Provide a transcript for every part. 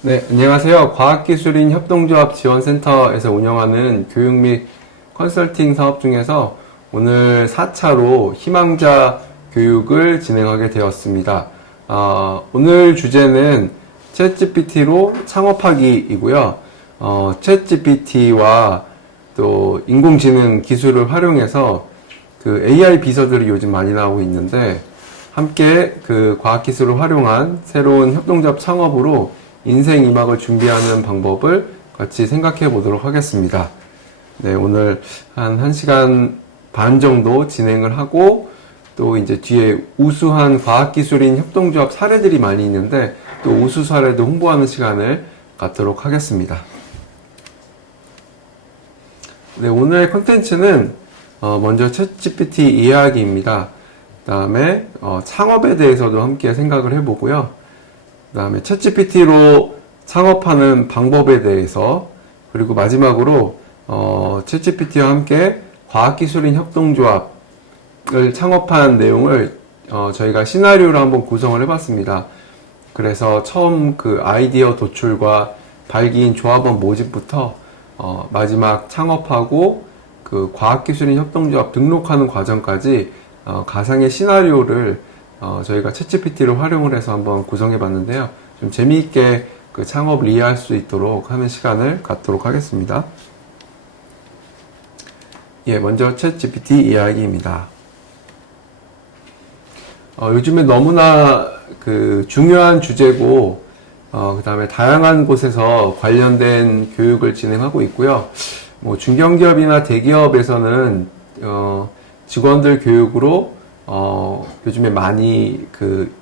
네, 안녕하세요. 과학기술인 협동조합 지원센터에서 운영하는 교육 및 컨설팅 사업 중에서 오늘 4차로 희망자 교육을 진행하게 되었습니다. 오늘 주제는 챗GPT로 창업하기이고요. 챗GPT와 또 인공지능 기술을 활용해서 그 AI 비서들이 요즘 많이 나오고 있는데 함께 그 과학기술을 활용한 새로운 협동조합 창업으로 인생 2막을 준비하는 방법을 같이 생각해 보도록 하겠습니다. 네, 오늘 한 1시간 반 정도 진행을 하고 또 이제 뒤에 우수한 과학기술인 협동조합 사례들이 많이 있는데 또 우수 사례도 홍보하는 시간을 갖도록 하겠습니다. 네, 오늘의 컨텐츠는 먼저 챗GPT 이해하기입니다. 그 다음에 창업에 대해서도 함께 생각을 해보고요. 그 다음에 챗GPT로 창업하는 방법에 대해서, 그리고 마지막으로 챗GPT와 함께 과학기술인 협동조합을 창업한 내용을 저희가 시나리오로 한번 구성을 해봤습니다. 그래서 처음 그 아이디어 도출과 발기인 조합원 모집부터 마지막 창업하고 그 과학기술인 협동조합 등록하는 과정까지 가상의 시나리오를 저희가 챗GPT를 활용을 해서 한번 구성해 봤는데요. 좀 재미있게 그 창업을 이해할 수 있도록 하는 시간을 갖도록 하겠습니다. 예, 먼저 챗GPT 이야기입니다. 요즘에 너무나 그 중요한 주제고, 그 다음에 다양한 곳에서 관련된 교육을 진행하고 있고요. 뭐 중견기업이나 대기업에서는 직원들 교육으로 요즘에 많이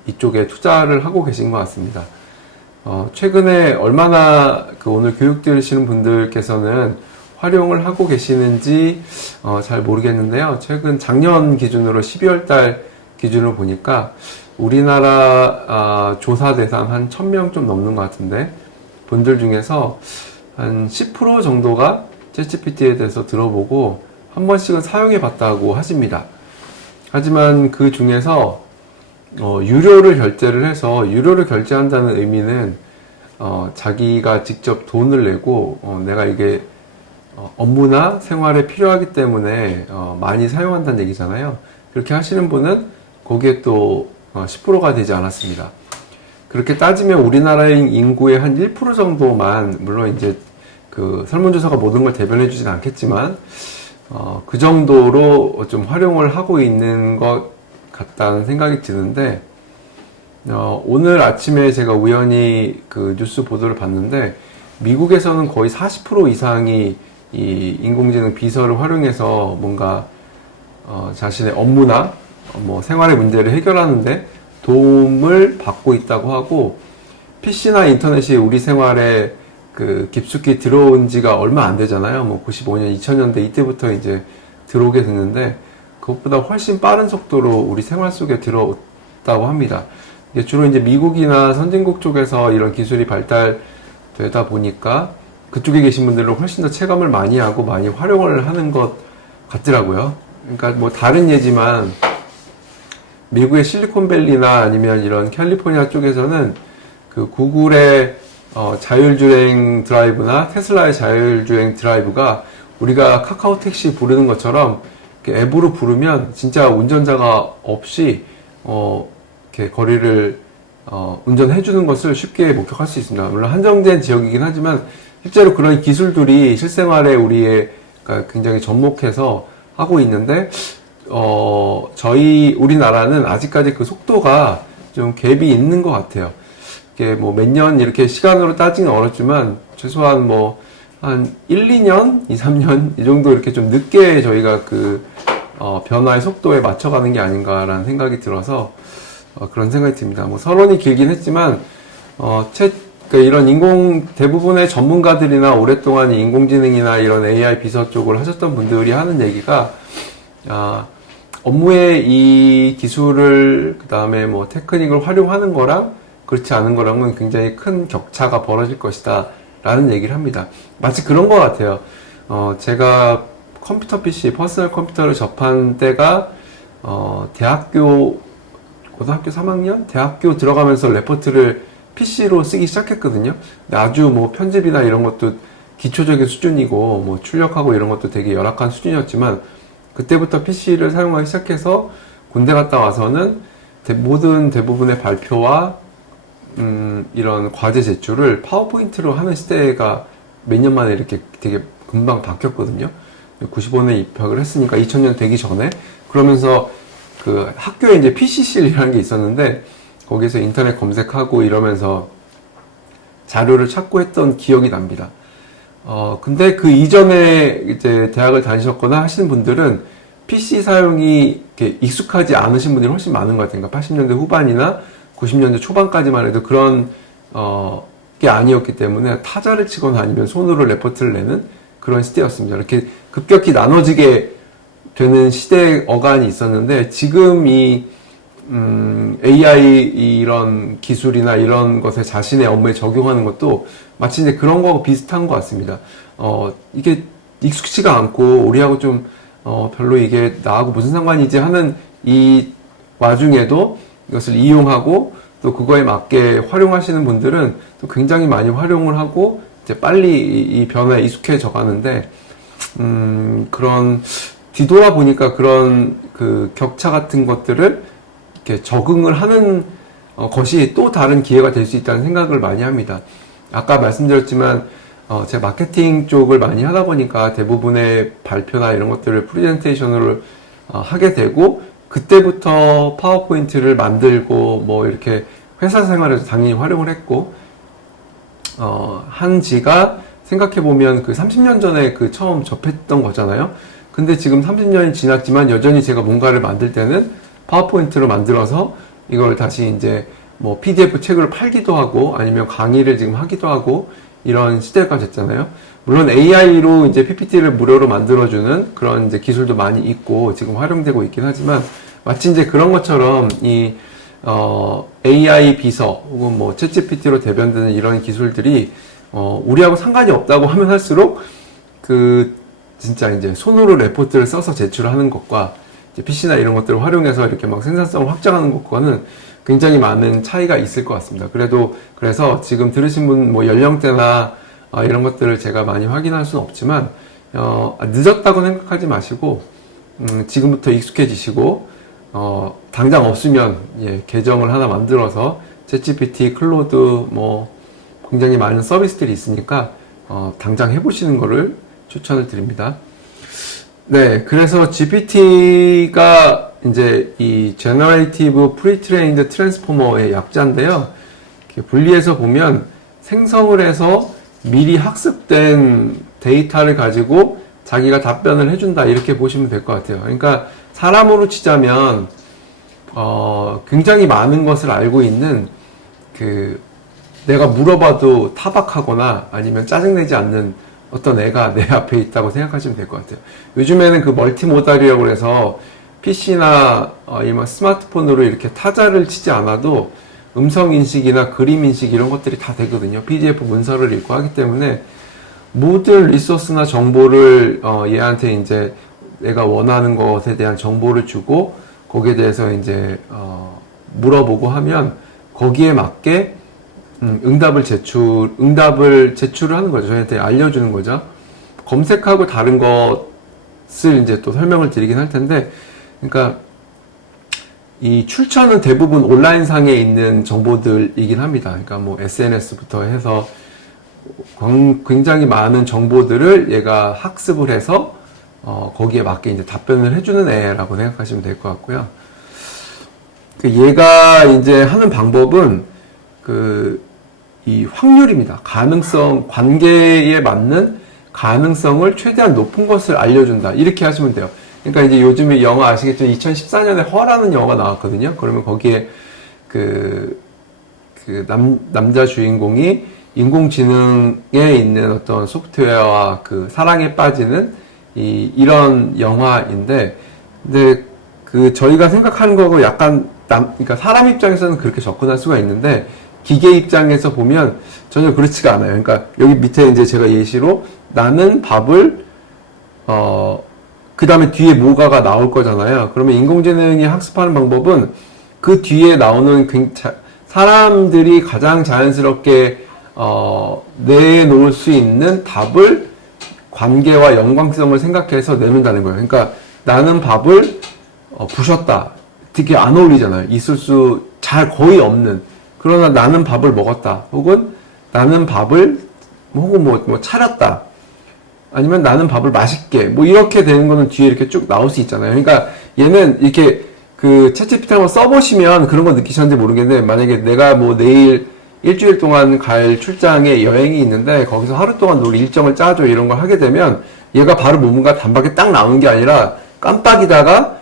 이쪽에 투자를 하고 계신 것 같습니다. 최근에 얼마나 오늘 교육 들으시는 분들께서는 활용을 하고 계시는지 잘 모르겠는데요. 최근 작년 기준으로 12월 달 기준으로 보니까 우리나라 조사 대상 한 1000명 좀 넘는 것 같은데 분들 중에서 한 10% 정도가 챗GPT에 대해서 들어보고 한 번씩은 사용해 봤다고 하십니다. 하지만 그 중에서 유료를 결제를 해서 유료를 결제한다는 의미는 자기가 직접 돈을 내고 내가 이게 업무나 생활에 필요하기 때문에 많이 사용한다는 얘기잖아요. 그렇게 하시는 분은 거기에 또 10%가 되지 않았습니다. 그렇게 따지면 우리나라의 인구의 한 1% 정도만, 물론 이제 그 설문조사가 모든 걸 대변해 주진 않겠지만 그 정도로 좀 활용을 하고 있는 것 같다는 생각이 드는데, 오늘 아침에 제가 우연히 그 뉴스 보도를 봤는데, 미국에서는 거의 40% 이상이 이 인공지능 비서를 활용해서 뭔가, 자신의 업무나 뭐 생활의 문제를 해결하는데 도움을 받고 있다고 하고, PC나 인터넷이 우리 생활에 그 깊숙이 들어온 지가 얼마 안 되잖아요. 뭐 95년, 2000년대 이때부터 이제 들어오게 됐는데 그것보다 훨씬 빠른 속도로 우리 생활 속에 들어왔다고 합니다. 주로 이제 미국이나 선진국 쪽에서 이런 기술이 발달되다 보니까 그쪽에 계신 분들은 훨씬 더 체감을 많이 하고 많이 활용을 하는 것 같더라고요. 그러니까 뭐 다른 예지만 미국의 실리콘밸리나 아니면 이런 캘리포니아 쪽에서는 그 구글의 자율주행 드라이브나 테슬라의 자율주행 드라이브가 우리가 카카오 택시 부르는 것처럼 이렇게 앱으로 부르면 진짜 운전자가 없이 이렇게 거리를 운전해 주는 것을 쉽게 목격할 수 있습니다. 물론 한정된 지역이긴 하지만 실제로 그런 기술들이 실생활에 굉장히 접목해서 하고 있는데 저희 우리나라는 아직까지 그 속도가 좀 갭이 있는 것 같아요. 이게 뭐 몇 년 이렇게 시간으로 따지긴 어렵지만 최소한 뭐 한 1, 2년, 2, 3년 이 정도 이렇게 좀 늦게 저희가 변화의 속도에 맞춰가는 게 아닌가라는 생각이 들어서 그런 생각이 듭니다. 뭐 서론이 길긴 했지만 이런 대부분의 전문가들이나 오랫동안 인공지능이나 이런 AI 비서 쪽을 하셨던 분들이 하는 얘기가 업무에 이 기술을 그 다음에 뭐 테크닉을 활용하는 거랑 그렇지 않은 거랑은 굉장히 큰 격차가 벌어질 것이다 라는 얘기를 합니다. 마치 그런 것 같아요. 제가 컴퓨터 PC, 퍼스널 컴퓨터를 접한 때가 고등학교 3학년? 대학교 들어가면서 레포트를 PC로 쓰기 시작했거든요. 근데 아주 뭐 편집이나 이런 것도 기초적인 수준이고 뭐 출력하고 이런 것도 되게 열악한 수준이었지만 그때부터 PC를 사용하기 시작해서 군대 갔다 와서는 모든 대부분의 발표와 이런 과제 제출을 파워포인트로 하는 시대가 몇 년 만에 이렇게 되게 금방 바뀌었거든요. 95년에 입학을 했으니까 2000년 되기 전에 그러면서 그 학교에 이제 PC실이라는 게 있었는데 거기서 인터넷 검색하고 이러면서 자료를 찾고 했던 기억이 납니다. 근데 그 이전에 이제 대학을 다니셨거나 하시는 분들은 PC 사용이 이렇게 익숙하지 않으신 분들이 훨씬 많은 것 같아요. 그러니까 80년대 후반이나 90년대 초반까지만 해도 그런, 게 아니었기 때문에 타자를 치거나 아니면 손으로 레포트를 내는 그런 시대였습니다. 이렇게 급격히 나눠지게 되는 시대 어간이 있었는데 지금 이 AI 이런 기술이나 이런 것에 자신의 업무에 적용하는 것도 마치 이제 그런 거하고 비슷한 것 같습니다. 이게 익숙치가 않고 우리하고 좀 별로 이게 나하고 무슨 상관이지 하는 이 와중에도 이것을 이용하고 또 그거에 맞게 활용하시는 분들은 또 굉장히 많이 활용을 하고 이제 빨리 이 변화에 익숙해져 가는데 그런 뒤돌아 보니까 그런 그 격차 같은 것들을 이렇게 적응을 하는 것이 또 다른 기회가 될 수 있다는 생각을 많이 합니다. 아까 말씀드렸지만 제가 마케팅 쪽을 많이 하다 보니까 대부분의 발표나 이런 것들을 프레젠테이션으로 하게 되고 그때부터 파워포인트를 만들고 뭐 이렇게 회사 생활에서 당연히 활용을 했고 한 지가 생각해보면 그 30년 전에 그 처음 접했던 거잖아요. 근데 지금 30년이 지났지만 여전히 제가 뭔가를 만들 때는 파워포인트로 만들어서 이걸 다시 이제 뭐 PDF 책을 팔기도 하고 아니면 강의를 지금 하기도 하고 이런 시대가 됐잖아요. 물론 AI로 이제 PPT를 무료로 만들어주는 그런 이제 기술도 많이 있고 지금 활용되고 있긴 하지만 마치 이제 그런 것처럼 이 AI 비서 혹은 뭐 챗GPT로 대변되는 이런 기술들이 우리하고 상관이 없다고 하면 할수록 그 진짜 이제 손으로 레포트를 써서 제출하는 것과 이제 PC나 이런 것들을 활용해서 이렇게 막 생산성을 확장하는 것과는 굉장히 많은 차이가 있을 것 같습니다. 그래서 지금 들으신 분 뭐 연령대나 이런 것들을 제가 많이 확인할 수는 없지만 늦었다고 생각하지 마시고 지금부터 익숙해지시고 당장 없으면 계정을 하나 만들어서 챗GPT, 클로드 뭐 굉장히 많은 서비스들이 있으니까 당장 해보시는 거를 추천을 드립니다. 네, 그래서 GPT가 이제 이 Generative Pre-trained Transformer의 약자인데요. 이렇게 분리해서 보면 생성을 해서 미리 학습된 데이터를 가지고 자기가 답변을 해준다 이렇게 보시면 될 것 같아요. 그러니까 사람으로 치자면 굉장히 많은 것을 알고 있는 그 내가 물어봐도 타박하거나 아니면 짜증내지 않는 어떤 애가 내 앞에 있다고 생각하시면 될 것 같아요. 요즘에는 그 멀티모달이라고 해서 PC나 아니면 스마트폰으로 이렇게 타자를 치지 않아도 음성 인식이나 그림 인식 이런 것들이 다 되거든요. PDF 문서를 읽고 하기 때문에 모든 리소스나 정보를 얘한테 이제 내가 원하는 것에 대한 정보를 주고 거기에 대해서 이제 물어보고 하면 거기에 맞게 응답을 제출을 하는 거죠. 저희한테 알려주는 거죠. 검색하고 다른 것을 이제 또 설명을 드리긴 할 텐데, 그러니까 이 출처는 대부분 온라인상에 있는 정보들이긴 합니다. 그러니까 뭐 SNS부터 해서 굉장히 많은 정보들을 얘가 학습을 해서 거기에 맞게 이제 답변을 해주는 애라고 생각하시면 될 것 같고요. 얘가 이제 하는 방법은 이 확률입니다. 가능성, 관계에 맞는 가능성을 최대한 높은 것을 알려준다. 이렇게 하시면 돼요. 그러니까 이제 요즘에 영화 아시겠지만 2014년에 허라는 영화가 나왔거든요. 그러면 거기에 남자 주인공이 인공지능에 있는 어떤 소프트웨어와 그 사랑에 빠지는 이런 영화인데, 근데 저희가 생각하는 거하고 약간 그러니까 사람 입장에서는 그렇게 접근할 수가 있는데, 기계 입장에서 보면 전혀 그렇지가 않아요. 그러니까 여기 밑에 이제 제가 예시로 나는 밥을 그 다음에 뒤에 뭐가가 나올 거잖아요. 그러면 인공지능이 학습하는 방법은 그 뒤에 나오는 사람들이 가장 자연스럽게 내놓을 수 있는 답을 관계와 연관성을 생각해서 내놓는다는 거예요. 그러니까 나는 밥을 부셨다. 되게 안 어울리잖아요. 있을 수 잘 거의 없는. 그러나 나는 밥을 먹었다. 혹은 나는 밥을 혹은 뭐 차렸다. 아니면 나는 밥을 맛있게 뭐 이렇게 되는 거는 뒤에 이렇게 쭉 나올 수 있잖아요. 그러니까 얘는 이렇게 그 챗GPT 한번 써보시면 그런 거 느끼셨는지 모르겠는데 만약에 내가 뭐 내일 일주일 동안 갈 출장에 여행이 있는데 거기서 하루 동안 우리 일정을 짜줘 이런 걸 하게 되면 얘가 바로 뭔가 단박에 딱 나오는 게 아니라 깜빡이다가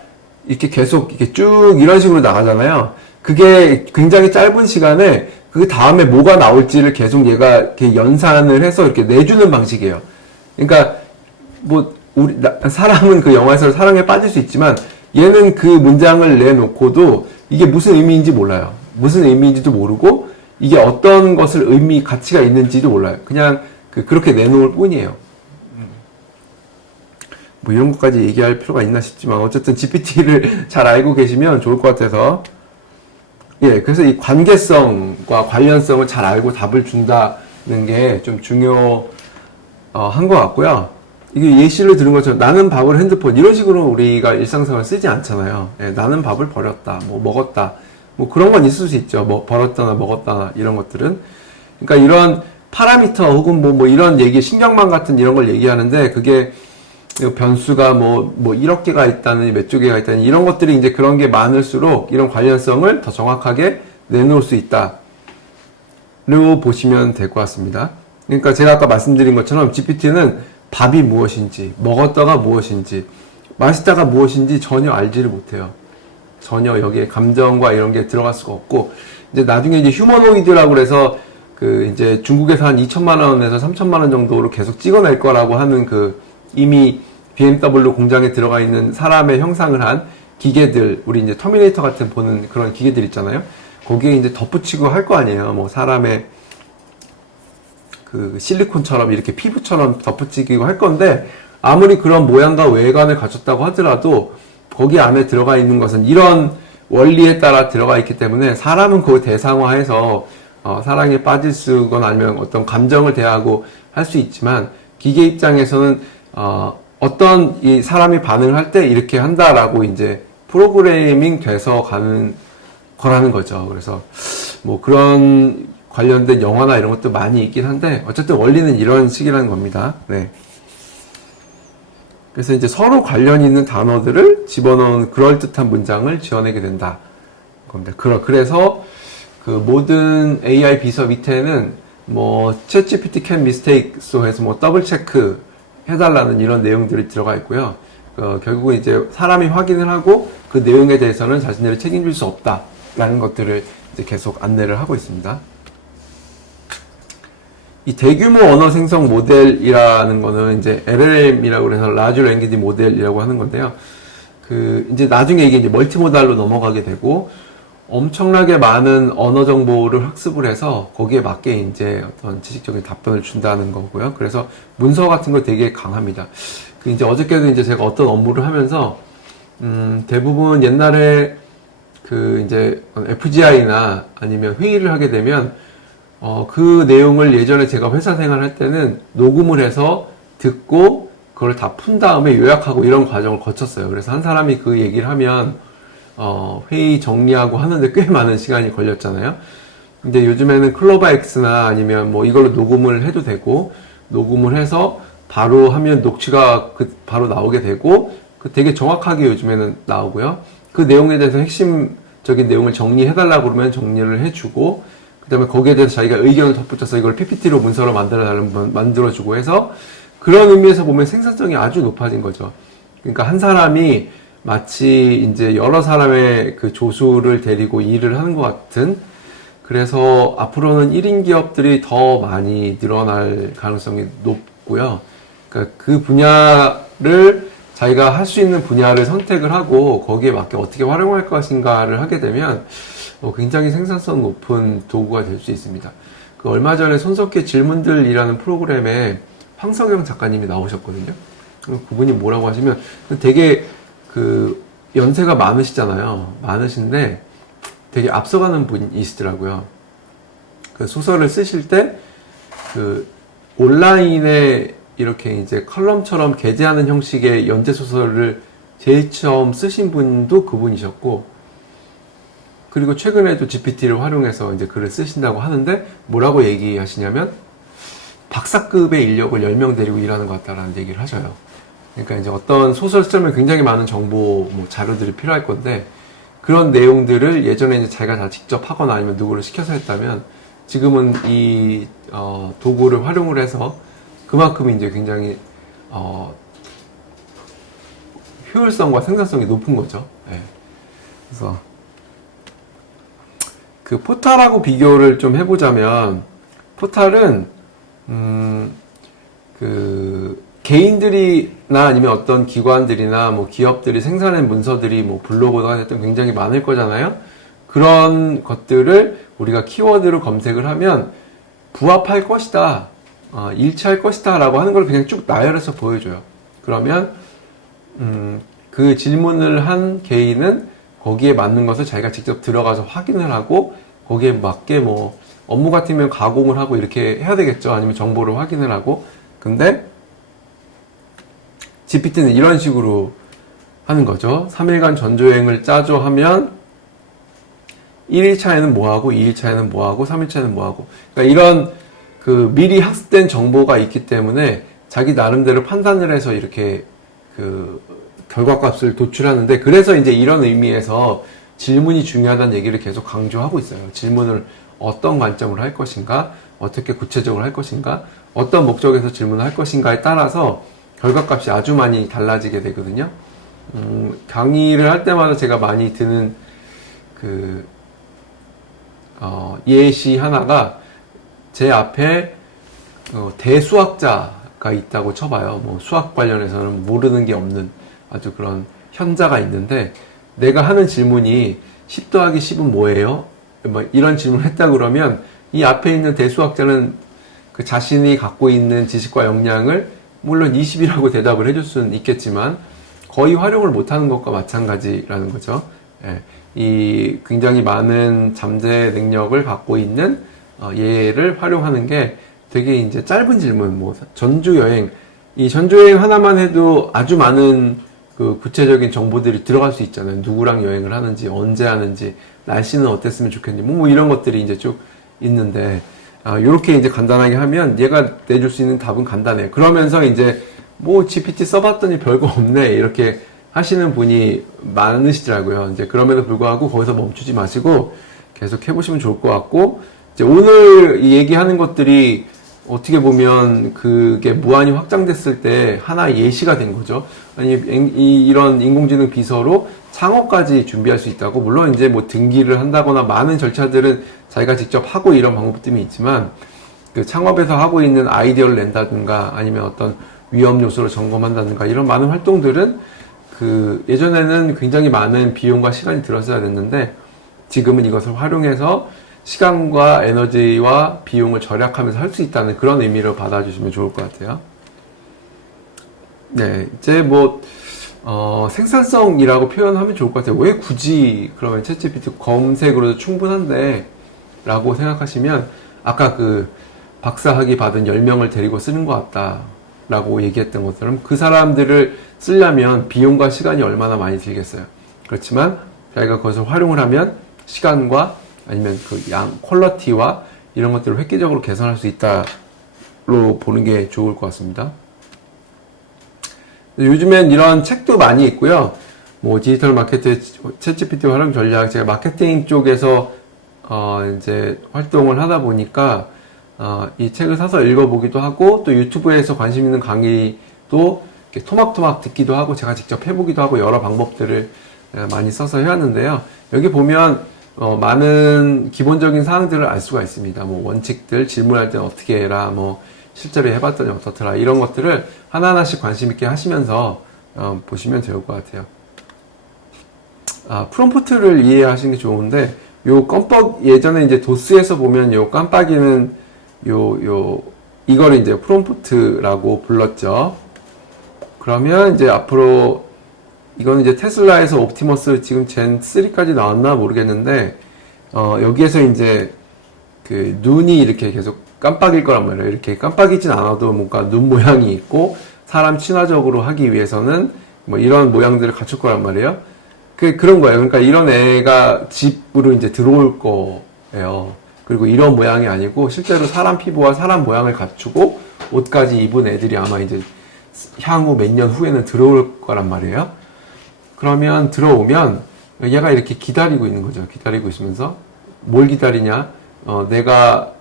이렇게 계속 이렇게 쭉 이런 식으로 나가잖아요. 그게 굉장히 짧은 시간에 그 다음에 뭐가 나올지를 계속 얘가 이렇게 연산을 해서 이렇게 내주는 방식이에요. 그러니까 뭐 우리 사람은 그 영화에서 사랑에 빠질 수 있지만 얘는 그 문장을 내놓고도 이게 무슨 의미인지 몰라요. 무슨 의미인지도 모르고 이게 어떤 것을 가치가 있는지도 몰라요. 그냥 그렇게 내놓을 뿐이에요. 뭐 이런 것까지 얘기할 필요가 있나 싶지만 어쨌든 GPT를 잘 알고 계시면 좋을 것 같아서 예, 그래서 이 관계성과 관련성을 잘 알고 답을 준다는 게 좀 중요한 것 같고요. 이게 예시를 들은 것처럼 나는 밥을 핸드폰 이런 식으로 우리가 일상생활 쓰지 않잖아요. 예, 나는 밥을 버렸다, 뭐 먹었다, 뭐 그런 건 있을 수 있죠. 뭐 버렸다나 먹었다나 이런 것들은. 그러니까 이런 파라미터 혹은 뭐 이런 얘기, 신경망 같은 이런 걸 얘기하는데 그게 변수가 뭐 이렇게 가 있다는 몇 개가 있다는 이런 것들이 이제 그런 게 많을수록 이런 관련성을 더 정확하게 내놓을 수 있다로 보시면 될 것 같습니다. 그러니까 제가 아까 말씀드린 것처럼 GPT는 밥이 무엇인지, 먹었다가 무엇인지, 맛있다가 무엇인지 전혀 알지를 못해요. 전혀 여기에 감정과 이런 게 들어갈 수가 없고, 이제 나중에 이제 휴머노이드라고 그래서 이제 중국에서 한 2천만 원에서 3천만 원 정도로 계속 찍어낼 거라고 하는 이미 BMW 공장에 들어가 있는 사람의 형상을 한 기계들, 우리 이제 터미네이터 같은 보는 그런 기계들 있잖아요. 거기에 이제 덧붙이고 할 거 아니에요. 뭐 사람의 실리콘처럼 이렇게 피부처럼 덧붙이고 할 건데 아무리 그런 모양과 외관을 갖췄다고 하더라도 거기 안에 들어가 있는 것은 이런 원리에 따라 들어가 있기 때문에 사람은 그 대상화해서 사랑에 빠질 수건 아니면 어떤 감정을 대하고 할 수 있지만 기계 입장에서는 어떤 이 사람이 반응을 할 때 이렇게 한다라고 이제 프로그래밍 돼서 가는 거라는 거죠. 그래서 뭐 그런 관련된 영화나 이런 것도 많이 있긴 한데 어쨌든 원리는 이런 식이라는 겁니다. 네. 그래서 이제 서로 관련 있는 단어들을 집어넣은 그럴듯한 문장을 지어내게 된다. 겁니다. 그래서 모든 AI 비서 밑에는 뭐 ChatGPT can mistake로 해서 뭐 더블 체크 해달라는 이런 내용들이 들어가 있고요. 결국은 이제 사람이 확인을 하고 그 내용에 대해서는 자신들이 책임질 수 없다라는 것들을 이제 계속 안내를 하고 있습니다. 이 대규모 언어 생성 모델이라는 거는 이제 LLM이라고 해서 Large Language Model이라고 하는 건데요. 이제 나중에 이게 이제 멀티모달로 넘어가게 되고 엄청나게 많은 언어 정보를 학습을 해서 거기에 맞게 이제 어떤 지식적인 답변을 준다는 거고요. 그래서 문서 같은 거 되게 강합니다. 이제 어저께도 이제 제가 어떤 업무를 하면서 대부분 옛날에 이제 FGI나 아니면 회의를 하게 되면 그 내용을 예전에 제가 회사 생활할 때는 녹음을 해서 듣고 그걸 다 푼 다음에 요약하고 이런 과정을 거쳤어요. 그래서 한 사람이 그 얘기를 하면 회의 정리하고 하는데 꽤 많은 시간이 걸렸잖아요. 근데 요즘에는 클로바 X나 아니면 뭐 이걸로 녹음을 해도 되고 녹음을 해서 바로 하면 녹취가 바로 나오게 되고 되게 정확하게 요즘에는 나오고요. 그 내용에 대해서 핵심적인 내용을 정리해달라고 그러면 정리를 해주고 그 다음에 거기에 대해서 자기가 의견을 덧붙여서 이걸 PPT로 문서로 만들어주고 해서 그런 의미에서 보면 생산성이 아주 높아진 거죠. 그러니까 한 사람이 마치 이제 여러 사람의 조수를 데리고 일을 하는 것 같은 그래서 앞으로는 1인 기업들이 더 많이 늘어날 가능성이 높고요. 그러니까 그 분야를 자기가 할 수 있는 분야를 선택을 하고 거기에 맞게 어떻게 활용할 것인가를 하게 되면 굉장히 생산성 높은 도구가 될 수 있습니다. 얼마 전에 손석희 질문들이라는 프로그램에 황석영 작가님이 나오셨거든요. 그분이 뭐라고 하시면 되게 연세가 많으시잖아요. 많으신데 되게 앞서가는 분이시더라고요. 그 소설을 쓰실 때 그 온라인에 이렇게 이제 컬럼처럼 게재하는 형식의 연재 소설을 제일 처음 쓰신 분도 그분이셨고, 그리고 최근에도 GPT를 활용해서 이제 글을 쓰신다고 하는데 뭐라고 얘기하시냐면 박사급의 인력을 10명 데리고 일하는 것 같다라는 얘기를 하셔요. 그러니까 이제 어떤 소설 쓰면 굉장히 많은 정보, 뭐 자료들이 필요할 건데 그런 내용들을 예전에 이제 자기가 다 직접 하거나 아니면 누구를 시켜서 했다면 지금은 이 도구를 활용을 해서 그만큼 이제 굉장히 효율성과 생산성이 높은 거죠. 네. 그래서 그 포탈하고 비교를 좀 해보자면 포탈은 그 개인들이나 아니면 어떤 기관들이나 뭐 기업들이 생산한 문서들이 뭐 블로그가 됐든 굉장히 많을 거잖아요. 그런 것들을 우리가 키워드로 검색을 하면 부합할 것이다, 일치할 것이다 라고 하는 걸 그냥 쭉 나열해서 보여줘요. 그러면 그 질문을 한 개인은 거기에 맞는 것을 자기가 직접 들어가서 확인을 하고 거기에 맞게 뭐 업무 같으면 가공을 하고 이렇게 해야 되겠죠. 아니면 정보를 확인을 하고. 근데 GPT는 이런 식으로 하는 거죠. 3일간 전조여행을 짜죠 하면 1일차에는 뭐하고 2일차에는 뭐하고 3일차에는 뭐하고, 그러니까 이런 그 미리 학습된 정보가 있기 때문에 자기 나름대로 판단을 해서 이렇게 그 결과값을 도출하는데, 그래서 이제 이런 의미에서 질문이 중요하다는 얘기를 계속 강조하고 있어요. 질문을 어떤 관점으로 할 것인가, 어떻게 구체적으로 할 것인가, 어떤 목적에서 질문을 할 것인가에 따라서 결과값이 아주 많이 달라지게 되거든요. 강의를 할 때마다 제가 많이 드는 그 예시 하나가, 제 앞에 대수학자가 있다고 쳐봐요. 뭐 수학 관련해서는 모르는 게 없는 아주 그런 현자가 있는데, 내가 하는 질문이 10 더하기 10은 뭐예요? 뭐 이런 질문을 했다 그러면 이 앞에 있는 대수학자는 그 자신이 갖고 있는 지식과 역량을 물론 20이라고 대답을 해줄 수는 있겠지만 거의 활용을 못하는 것과 마찬가지라는 거죠. 예, 이 굉장히 많은 잠재 능력을 갖고 있는 얘를 활용하는 게 되게 이제 짧은 질문, 뭐 전주 여행, 이 전주 여행 하나만 해도 아주 많은 그 구체적인 정보들이 들어갈 수 있잖아요. 누구랑 여행을 하는지, 언제 하는지, 날씨는 어땠으면 좋겠는지, 뭐 이런 것들이 이제 쭉 있는데, 요렇게 이제 간단하게 하면 얘가 내줄 수 있는 답은 간단해요. 그러면서 이제 뭐 GPT 써봤더니 별거 없네, 이렇게 하시는 분이 많으시더라고요. 이제 그럼에도 불구하고 거기서 멈추지 마시고 계속 해보시면 좋을 것 같고, 이제 오늘 얘기하는 것들이 어떻게 보면 그게 무한히 확장됐을 때 하나의 예시가 된 거죠. 아니, 이런 인공지능 비서로 창업까지 준비할 수 있다고. 물론 이제 뭐 등기를 한다거나 많은 절차들은 자기가 직접 하고 이런 방법들이 있지만, 그 창업에서 하고 있는 아이디어를 낸다든가 아니면 어떤 위험 요소를 점검한다든가 이런 많은 활동들은 그 예전에는 굉장히 많은 비용과 시간이 들었어야 됐는데, 지금은 이것을 활용해서 시간과 에너지와 비용을 절약하면서 할 수 있다는 그런 의미로 받아주시면 좋을 것 같아요. 네, 이제 뭐 생산성이라고 표현하면 좋을 것 같아요. 왜 굳이 그러면 챗GPT 검색으로도 충분한데 라고 생각하시면, 아까 그 박사학위 받은 10명을 데리고 쓰는 것 같다 라고 얘기했던 것처럼 그 사람들을 쓰려면 비용과 시간이 얼마나 많이 들겠어요. 그렇지만 자기가 그것을 활용을 하면 시간과 아니면 그 퀄러티와 이런 것들을 획기적으로 개선할 수 있다로 보는 게 좋을 것 같습니다. 요즘엔 이런 책도 많이 있고요. 뭐 디지털 마케팅, 챗GPT 활용 전략, 제가 마케팅 쪽에서 이제 활동을 하다 보니까 이 책을 사서 읽어보기도 하고, 또 유튜브에서 관심 있는 강의도 이렇게 토막토막 듣기도 하고 제가 직접 해보기도 하고 여러 방법들을 많이 써서 해왔는데요. 여기 보면 많은 기본적인 사항들을 알 수가 있습니다. 뭐 원칙들, 질문할 때는 어떻게 해라, 뭐 실제로 해봤더니 어떻더라, 이런 것들을 하나하나씩 관심 있게 하시면서 보시면 좋을 것 같아요. 프롬프트를 이해하시는 게 좋은데, 요 껌뻑, 예전에 이제 도스에서 보면 요 깜빡이는 이거를 이제 프롬프트라고 불렀죠. 그러면 이제 앞으로 이거는 이제 테슬라에서 옵티머스 지금 젠 3까지 나왔나 모르겠는데, 여기에서 이제 그 눈이 이렇게 계속 깜빡일 거란 말이에요. 이렇게 깜빡이진 않아도 뭔가 눈 모양이 있고 사람 친화적으로 하기 위해서는 뭐 이런 모양들을 갖출 거란 말이에요. 그런 거예요. 그러니까 이런 애가 집으로 이제 들어올 거예요. 그리고 이런 모양이 아니고 실제로 사람 피부와 사람 모양을 갖추고 옷까지 입은 애들이 아마 이제 향후 몇 년 후에는 들어올 거란 말이에요. 그러면 들어오면 얘가 이렇게 기다리고 있는 거죠. 기다리고 있으면서 뭘 기다리냐? 내가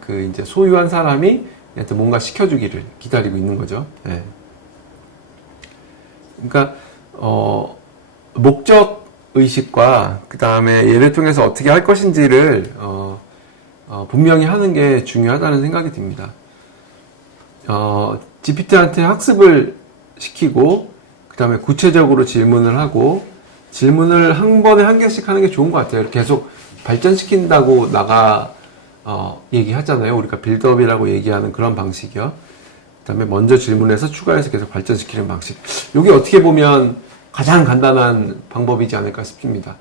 그 이제 소유한 사람이 얘한테 뭔가 시켜주기를 기다리고 있는 거죠. 예. 그러니까 목적 의식과 그 다음에 얘를 통해서 어떻게 할 것인지를 분명히 하는 게 중요하다는 생각이 듭니다. GPT한테 학습을 시키고 그 다음에 구체적으로 질문을 하고 질문을 한 번에 한 개씩 하는 게 좋은 것 같아요. 계속 발전시킨다고 얘기하잖아요. 우리가 빌드업이라고 얘기하는 그런 방식이요. 그 다음에 먼저 질문해서 추가해서 계속 발전시키는 방식. 이게 어떻게 보면 가장 간단한 방법이지 않을까 싶습니다.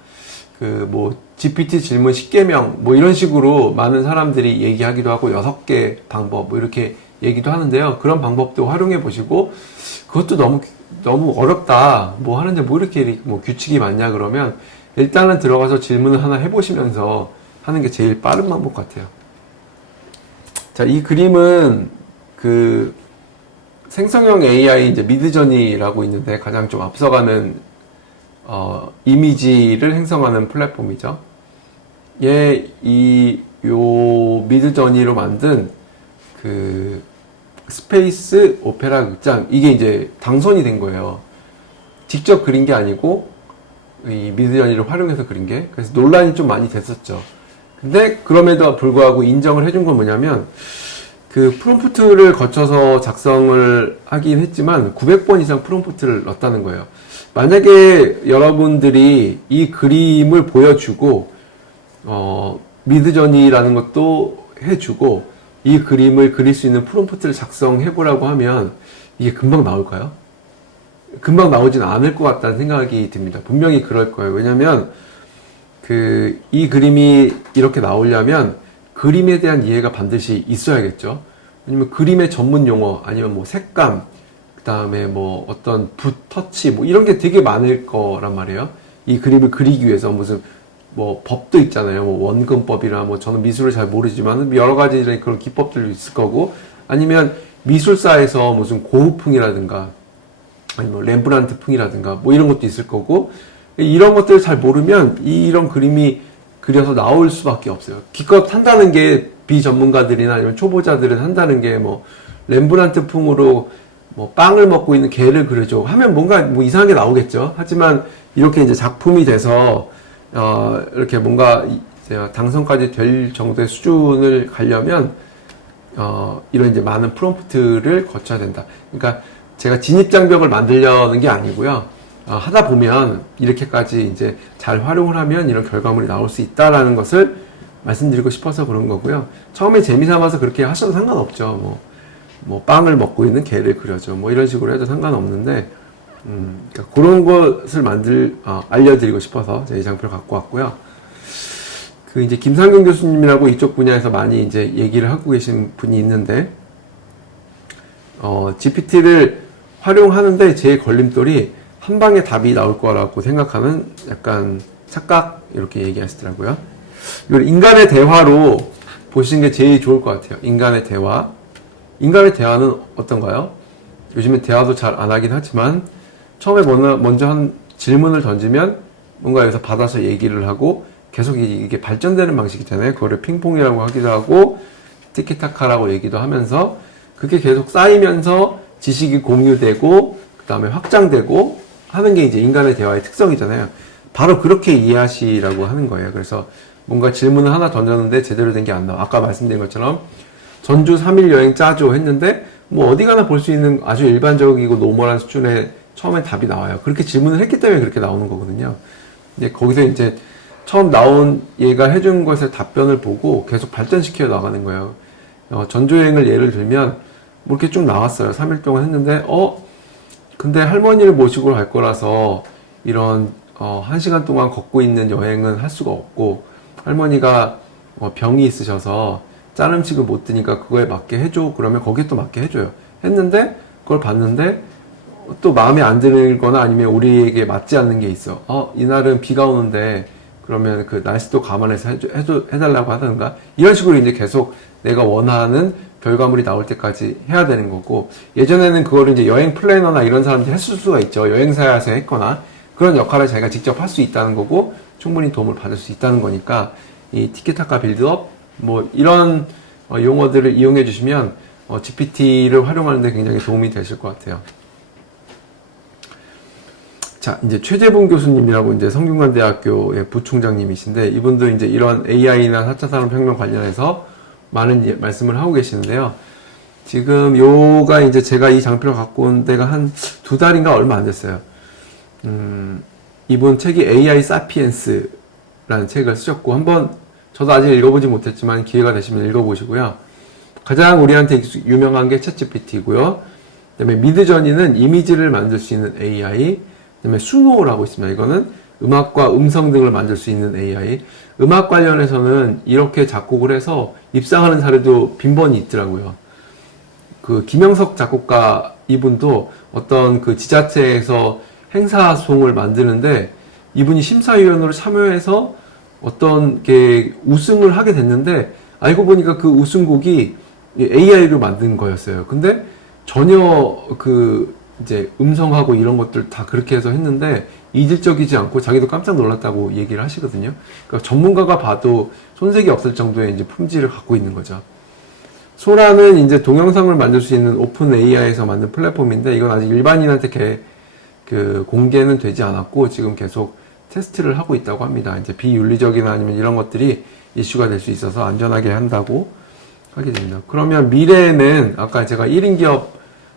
GPT 질문 10개명, 이런 식으로 많은 사람들이 얘기하기도 하고, 6개 방법, 이렇게 얘기도 하는데요. 그런 방법도 활용해 보시고, 그것도 너무 어렵다. 하는데 이렇게 규칙이 많냐 그러면, 일단은 들어가서 질문을 하나 해보시면서 하는 게 제일 빠른 방법 같아요. 자, 이 그림은 생성형 AI 이제 미드저니라고 있는데 가장 좀 앞서가는 이미지를 생성하는 플랫폼이죠. 요 미드저니로 만든 스페이스 오페라 극장, 이게 이제 당선이 된 거예요. 직접 그린 게 아니고 이 미드저니를 활용해서 그린 게. 그래서 논란이 좀 많이 됐었죠. 근데 그럼에도 불구하고 인정을 해준 건 뭐냐면 프롬프트를 거쳐서 작성을 하긴 했지만 900번 이상 프롬프트를 넣었다는 거예요. 만약에 여러분들이 이 그림을 보여주고 미드저니라는 것도 해주고 이 그림을 그릴 수 있는 프롬프트를 작성해보라고 하면 이게 금방 나올까요? 금방 나오진 않을 것 같다는 생각이 듭니다. 분명히 그럴 거예요. 왜냐면 이 그림이 이렇게 나오려면 그림에 대한 이해가 반드시 있어야겠죠. 왜냐면 그림의 전문 용어, 아니면 색감, 그 다음에 어떤 붓, 터치, 이런 게 되게 많을 거란 말이에요. 이 그림을 그리기 위해서 무슨 법도 있잖아요. 원근법이나 저는 미술을 잘 모르지만 여러 가지 그런 기법들도 있을 거고, 아니면 미술사에서 무슨 고흐풍이라든가 아니면 렘브란트풍이라든가 이런 것도 있을 거고, 이런 것들을 잘 모르면 이런 그림이 그려서 나올 수밖에 없어요. 기껏 한다는 게 비전문가들이나 아니면 초보자들은 한다는 게 렘브란트풍으로 빵을 먹고 있는 개를 그려줘 하면 뭔가 이상하게 나오겠죠. 하지만 이렇게 이제 작품이 돼서 이렇게 뭔가 당선까지 될 정도의 수준을 가려면 이런 이제 많은 프롬프트를 거쳐야 된다. 그러니까 제가 진입장벽을 만들려는 게 아니고요. 하다 보면 이렇게까지 이제 잘 활용을 하면 이런 결과물이 나올 수 있다라는 것을 말씀드리고 싶어서 그런 거고요. 처음에 재미삼아서 그렇게 하셔도 상관없죠. 빵을 먹고 있는 개를 그려줘. 이런 식으로 해도 상관없는데, 그러니까 그런 것을 알려드리고 싶어서 제 이 장표를 갖고 왔고요. 이제 김상경 교수님이라고 이쪽 분야에서 많이 이제 얘기를 하고 계신 분이 있는데, GPT를 활용하는데 제 걸림돌이 한 방에 답이 나올 거라고 생각하는 약간 착각, 이렇게 얘기하시더라고요. 이걸 인간의 대화로 보시는 게 제일 좋을 것 같아요. 인간의 대화. 인간의 대화는 어떤가요? 요즘에 대화도 잘 안 하긴 하지만 처음에 먼저 한 질문을 던지면 뭔가 여기서 받아서 얘기를 하고 계속 이게 발전되는 방식이잖아요. 그거를 핑퐁이라고 하기도 하고 티키타카라고 얘기도 하면서 그게 계속 쌓이면서 지식이 공유되고 그 다음에 확장되고 하는 게 이제 인간의 대화의 특성이잖아요. 바로 그렇게 이해하시라고 하는 거예요. 그래서 뭔가 질문을 하나 던졌는데 제대로 된 게 안 나와. 아까 말씀드린 것처럼 전주 3일 여행 짜죠 했는데 어디 가나 볼 수 있는 아주 일반적이고 노멀한 수준의 처음엔 답이 나와요. 그렇게 질문을 했기 때문에 그렇게 나오는 거거든요. 근데 거기서 이제 처음 나온 얘가 해준 것의 답변을 보고 계속 발전시켜 나가는 거예요. 전주 여행을 예를 들면 이렇게 쭉 나왔어요. 3일 동안 했는데 근데 할머니를 모시고 갈 거라서 이런 1시간 동안 걷고 있는 여행은 할 수가 없고 할머니가 병이 있으셔서 짠 음식을 못 드니까 그거에 맞게 해줘. 그러면 거기에 또 맞게 해줘요. 했는데 그걸 봤는데 또 마음에 안 들거나 아니면 우리에게 맞지 않는 게 있어. 이날은 비가 오는데 그러면 그 날씨도 감안해서 해달라고 하던가 이런 식으로 이제 계속 내가 원하는 결과물이 나올 때까지 해야 되는 거고, 예전에는 그거를 이제 여행 플래너나 이런 사람들이 했을 수가 있죠. 여행사에서 했거나 그런 역할을 자기가 직접 할 수 있다는 거고 충분히 도움을 받을 수 있다는 거니까 이 티키타카 빌드업 뭐 이런 용어들을 이용해 주시면 GPT를 활용하는 데 굉장히 도움이 되실 것 같아요. 자, 이제 최재봉 교수님이라고 이제 성균관대학교의 부총장님이신데 이분도 이제 이런 AI나 4차 산업혁명 관련해서 많은 말씀을 하고 계시는데요. 지금 요가 이제 제가 이 장표를 갖고 온 데가 한 2달인가 얼마 안 됐어요. 이분 책이 AI 사피엔스라는 책을 쓰셨고, 한번 저도 아직 읽어보지 못했지만 기회가 되시면 읽어보시고요. 가장 우리한테 유명한 게 챗GPT고요. 그다음에 미드저니는 이미지를 만들 수 있는 AI. 그다음에 수노라고 있습니다. 이거는 음악과 음성 등을 만들 수 있는 AI. 음악 관련해서는 이렇게 작곡을 해서 입상하는 사례도 빈번히 있더라고요. 그 김영석 작곡가 이분도 어떤 그 지자체에서 행사송을 만드는데 이분이 심사위원으로 참여해서 어떤 게 우승을 하게 됐는데 알고 보니까 그 우승곡이 AI로 만든 거였어요. 근데 전혀 그 이제 음성하고 이런 것들 다 그렇게 해서 했는데 이질적이지 않고 자기도 깜짝 놀랐다고 얘기를 하시거든요. 그러니까 전문가가 봐도 손색이 없을 정도의 이제 품질을 갖고 있는 거죠. 소라는 이제 동영상을 만들 수 있는 오픈 AI에서 만든 플랫폼인데 이건 아직 일반인한테 공개는 되지 않았고 지금 계속 테스트를 하고 있다고 합니다. 이제 비윤리적이나 아니면 이런 것들이 이슈가 될 수 있어서 안전하게 한다고 하게 됩니다. 그러면 미래에는 아까 제가 1인 기업,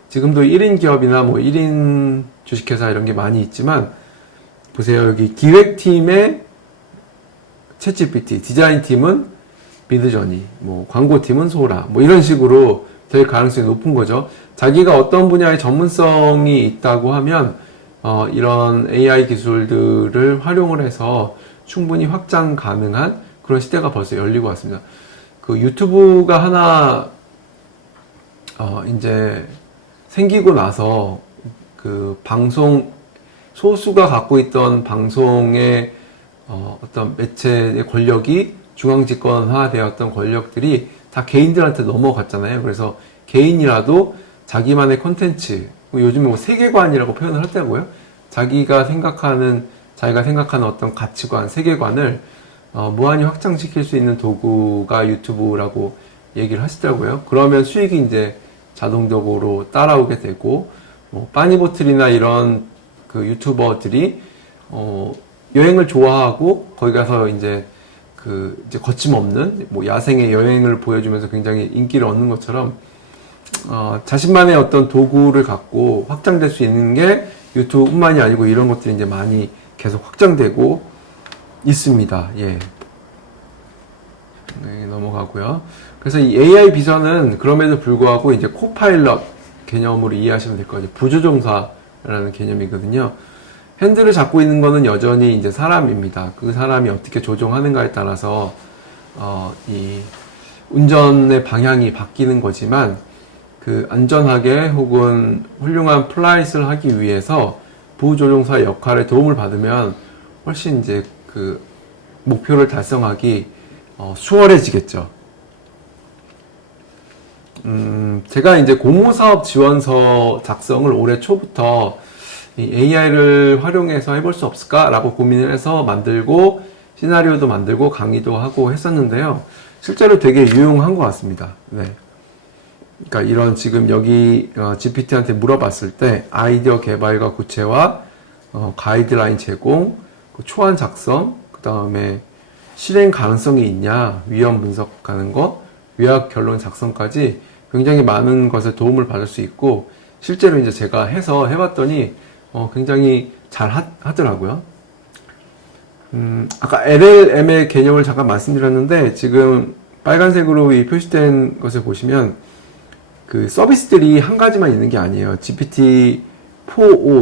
지금도 1인 기업이나 뭐 1인 주식회사 이런 게 많이 있지만 보세요. 여기 기획팀의 챗GPT, 디자인팀은 미드저니, 뭐 광고팀은 소라, 뭐 이런 식으로 될 가능성이 높은 거죠. 자기가 어떤 분야의 전문성이 있다고 하면 이런 AI 기술들을 활용을 해서 충분히 확장 가능한 그런 시대가 벌써 열리고 왔습니다. 그 유튜브가 하나 이제 생기고 나서 그 방송 소수가 갖고 있던 방송의 어떤 매체의 권력이 중앙집권화되었던 권력들이 다 개인들한테 넘어갔잖아요. 그래서 개인이라도 자기만의 콘텐츠, 요즘에 뭐 세계관이라고 표현을 하더라고요. 자기가 생각하는 어떤 가치관, 세계관을 무한히 확장시킬 수 있는 도구가 유튜브라고 얘기를 하시더라고요. 그러면 수익이 이제 자동적으로 따라오게 되고, 빠니보틀이나 이런 그 유튜버들이 여행을 좋아하고 거기 가서 이제 이제 거침없는 뭐 야생의 여행을 보여주면서 굉장히 인기를 얻는 것처럼 자신만의 어떤 도구를 갖고 확장될 수 있는 게 유튜브뿐만이 아니고 이런 것들이 이제 많이 계속 확장되고 있습니다. 예. 네, 넘어가고요. 그래서 이 AI 비전은 그럼에도 불구하고 이제 코파일럿 개념으로 이해하시면 될 것 같아요. 부조종사라는 개념이거든요. 핸들을 잡고 있는 거는 여전히 이제 사람입니다. 그 사람이 어떻게 조종하는가에 따라서 이 운전의 방향이 바뀌는 거지만 그 안전하게 혹은 훌륭한 플라잇을 하기 위해서 부조종사의 역할에 도움을 받으면 훨씬 이제 그 목표를 달성하기 수월해지겠죠. 제가 이제 공모사업 지원서 작성을 올해 초부터 이 AI를 활용해서 해볼 수 없을까라고 고민을 해서 만들고 시나리오도 만들고 강의도 하고 했었는데요. 실제로 되게 유용한 것 같습니다. 네. 그러니까 이런 지금 여기 GPT한테 물어봤을 때 아이디어 개발과 구체화, 가이드라인 제공, 초안 작성, 그 다음에 실행 가능성이 있냐, 위험 분석하는 것, 요약 결론 작성까지 굉장히 많은 것에 도움을 받을 수 있고 실제로 이제 제가 해봤더니 굉장히 잘 하더라고요. 아까 LLM의 개념을 잠깐 말씀드렸는데 지금 빨간색으로 이 표시된 것을 보시면 그 서비스들이 한 가지만 있는 게 아니에요. GPT-4o,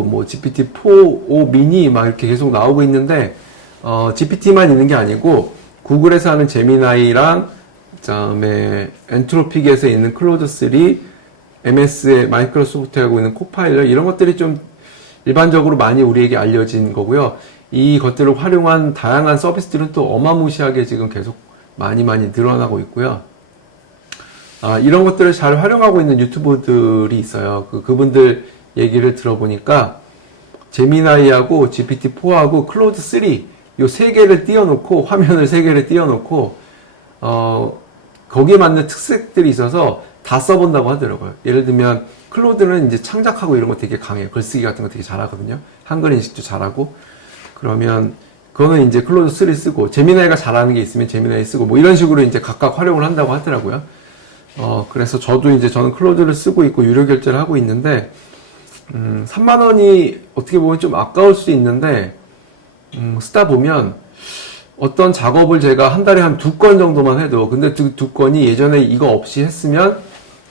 뭐 GPT-4o 미니 막 이렇게 계속 나오고 있는데 GPT만 있는 게 아니고 구글에서 하는 제미나이랑 그다음에 엔트로픽에서 있는 클로드 3, MS의 마이크로소프트에 하고 있는 코파일럿 이런 것들이 좀 일반적으로 많이 우리에게 알려진 거고요. 이 것들을 활용한 다양한 서비스들은 또 어마무시하게 지금 계속 많이 늘어나고 있고요. 이런 것들을 잘 활용하고 있는 유튜버들이 있어요. 그분들 얘기를 들어보니까 제미나이하고 GPT-4하고 클로드 3 요 세 개를 띄워놓고 화면을 세 개를 띄워놓고 거기에 맞는 특색들이 있어서 다 써본다고 하더라고요. 예를 들면 클로드는 이제 창작하고 이런 거 되게 강해요. 글쓰기 같은 거 되게 잘하거든요. 한글 인식도 잘하고. 그러면 그거는 이제 클로드 3 쓰고 제미나이가 잘하는 게 있으면 제미나이 쓰고 뭐 이런 식으로 이제 각각 활용을 한다고 하더라고요. 그래서 저는 클로드를 쓰고 있고 유료 결제를 하고 있는데 3만 원이 어떻게 보면 좀 아까울 수도 있는데 쓰다 보면 어떤 작업을 제가 한 달에 한 2건 정도만 해도 근데 두 건이 예전에 이거 없이 했으면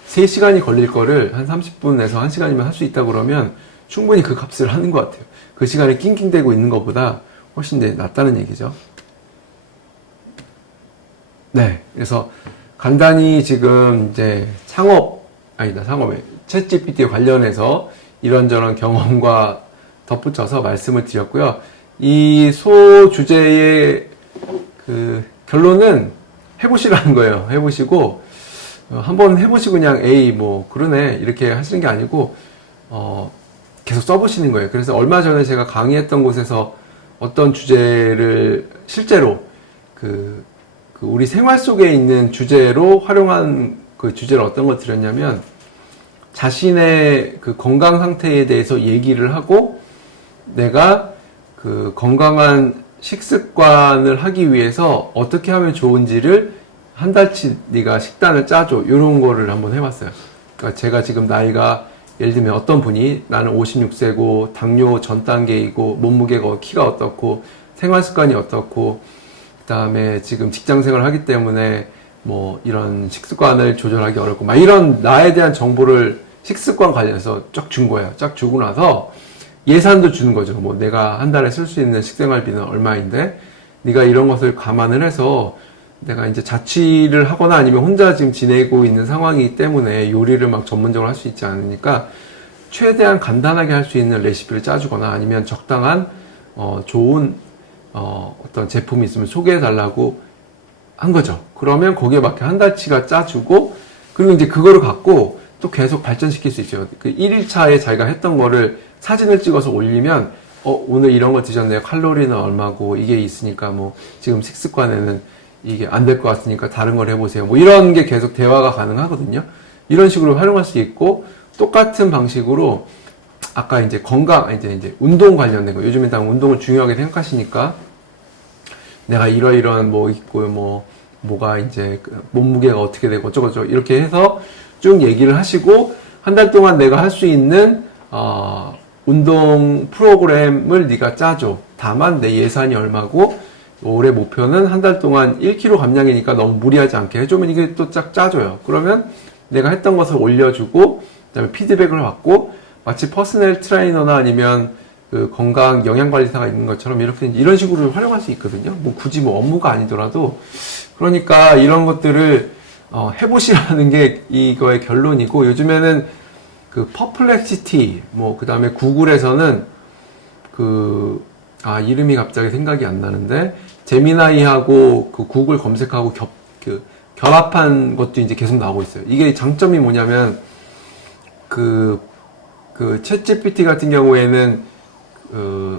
3시간이 걸릴 거를 한 30분에서 1시간이면 할 수 있다 그러면 충분히 그 값을 하는 것 같아요. 그 시간에 낑낑대고 있는 것보다 훨씬 낫다는 얘기죠. 네, 그래서 간단히 지금 이제 창업에 챗GPT 관련해서 이런저런 경험과 덧붙여서 말씀을 드렸고요. 이 소 주제의 그 결론은 해보시라는 거예요. 해보시고 한번 해보시고 그냥 에이 뭐 그러네 이렇게 하시는 게 아니고 계속 써보시는 거예요. 그래서 얼마 전에 제가 강의했던 곳에서 어떤 주제를 실제로 우리 생활 속에 있는 주제로 활용한 그 주제를 어떤 걸 드렸냐면 자신의 그 건강 상태에 대해서 얘기를 하고 내가 그 건강한 식습관을 하기 위해서 어떻게 하면 좋은지를 한 달치 네가 식단을 짜줘 이런 거를 한번 해봤어요. 그러니까 제가 지금 나이가 예를 들면 어떤 분이 나는 56세고 당뇨 전 단계이고 몸무게가 키가 어떻고 생활 습관이 어떻고 그다음에 지금 직장 생활을 하기 때문에 뭐 이런 식습관을 조절하기 어렵고 막 이런 나에 대한 정보를 식습관 관련해서 쫙 준 거예요. 쫙 주고 나서 예산도 주는 거죠. 뭐 내가 한 달에 쓸 수 있는 식생활비는 얼마인데 네가 이런 것을 감안을 해서 내가 이제 자취를 하거나 아니면 혼자 지금 지내고 있는 상황이기 때문에 요리를 막 전문적으로 할 수 있지 않으니까 최대한 간단하게 할 수 있는 레시피를 짜주거나 아니면 적당한 좋은 어떤 제품이 있으면 소개해 달라고 한 거죠. 그러면 거기에 맞게 한 달치가 짜주고 그리고 이제 그거를 갖고 또 계속 발전시킬 수 있죠. 그 1일차에 자기가 했던 거를 사진을 찍어서 올리면 오늘 이런 거 드셨네요. 칼로리는 얼마고 이게 있으니까 뭐 지금 식습관에는 이게 안 될 것 같으니까 다른 걸 해보세요. 뭐 이런 게 계속 대화가 가능하거든요. 이런 식으로 활용할 수 있고 똑같은 방식으로 아까 이제 건강, 이제 운동 관련된 거 요즘에 다 운동을 중요하게 생각하시니까 내가 이러이러한 뭐 있고 뭐가 이제 몸무게가 어떻게 되고 어쩌고저쩌고 이렇게 해서 쭉 얘기를 하시고 한 달 동안 내가 할 수 있는 운동 프로그램을 네가 짜줘. 다만 내 예산이 얼마고 올해 목표는 한 달 동안 1kg 감량이니까 너무 무리하지 않게 해주면 이게 또 쫙 짜줘요. 그러면 내가 했던 것을 올려주고 그다음에 피드백을 받고 마치 퍼스널 트레이너나 아니면 그 건강 영양관리사가 있는 것처럼 이런 식으로 활용할 수 있거든요. 뭐 굳이 뭐 업무가 아니더라도 그러니까 이런 것들을 해보시라는 게 이거의 결론이고 요즘에는 그 퍼플렉시티 그 다음에 구글에서는 이름이 갑자기 생각이 안 나는데 제미나이하고 그 구글 검색하고 결합한 것도 이제 계속 나오고 있어요. 이게 장점이 뭐냐면 챗GPT 같은 경우에는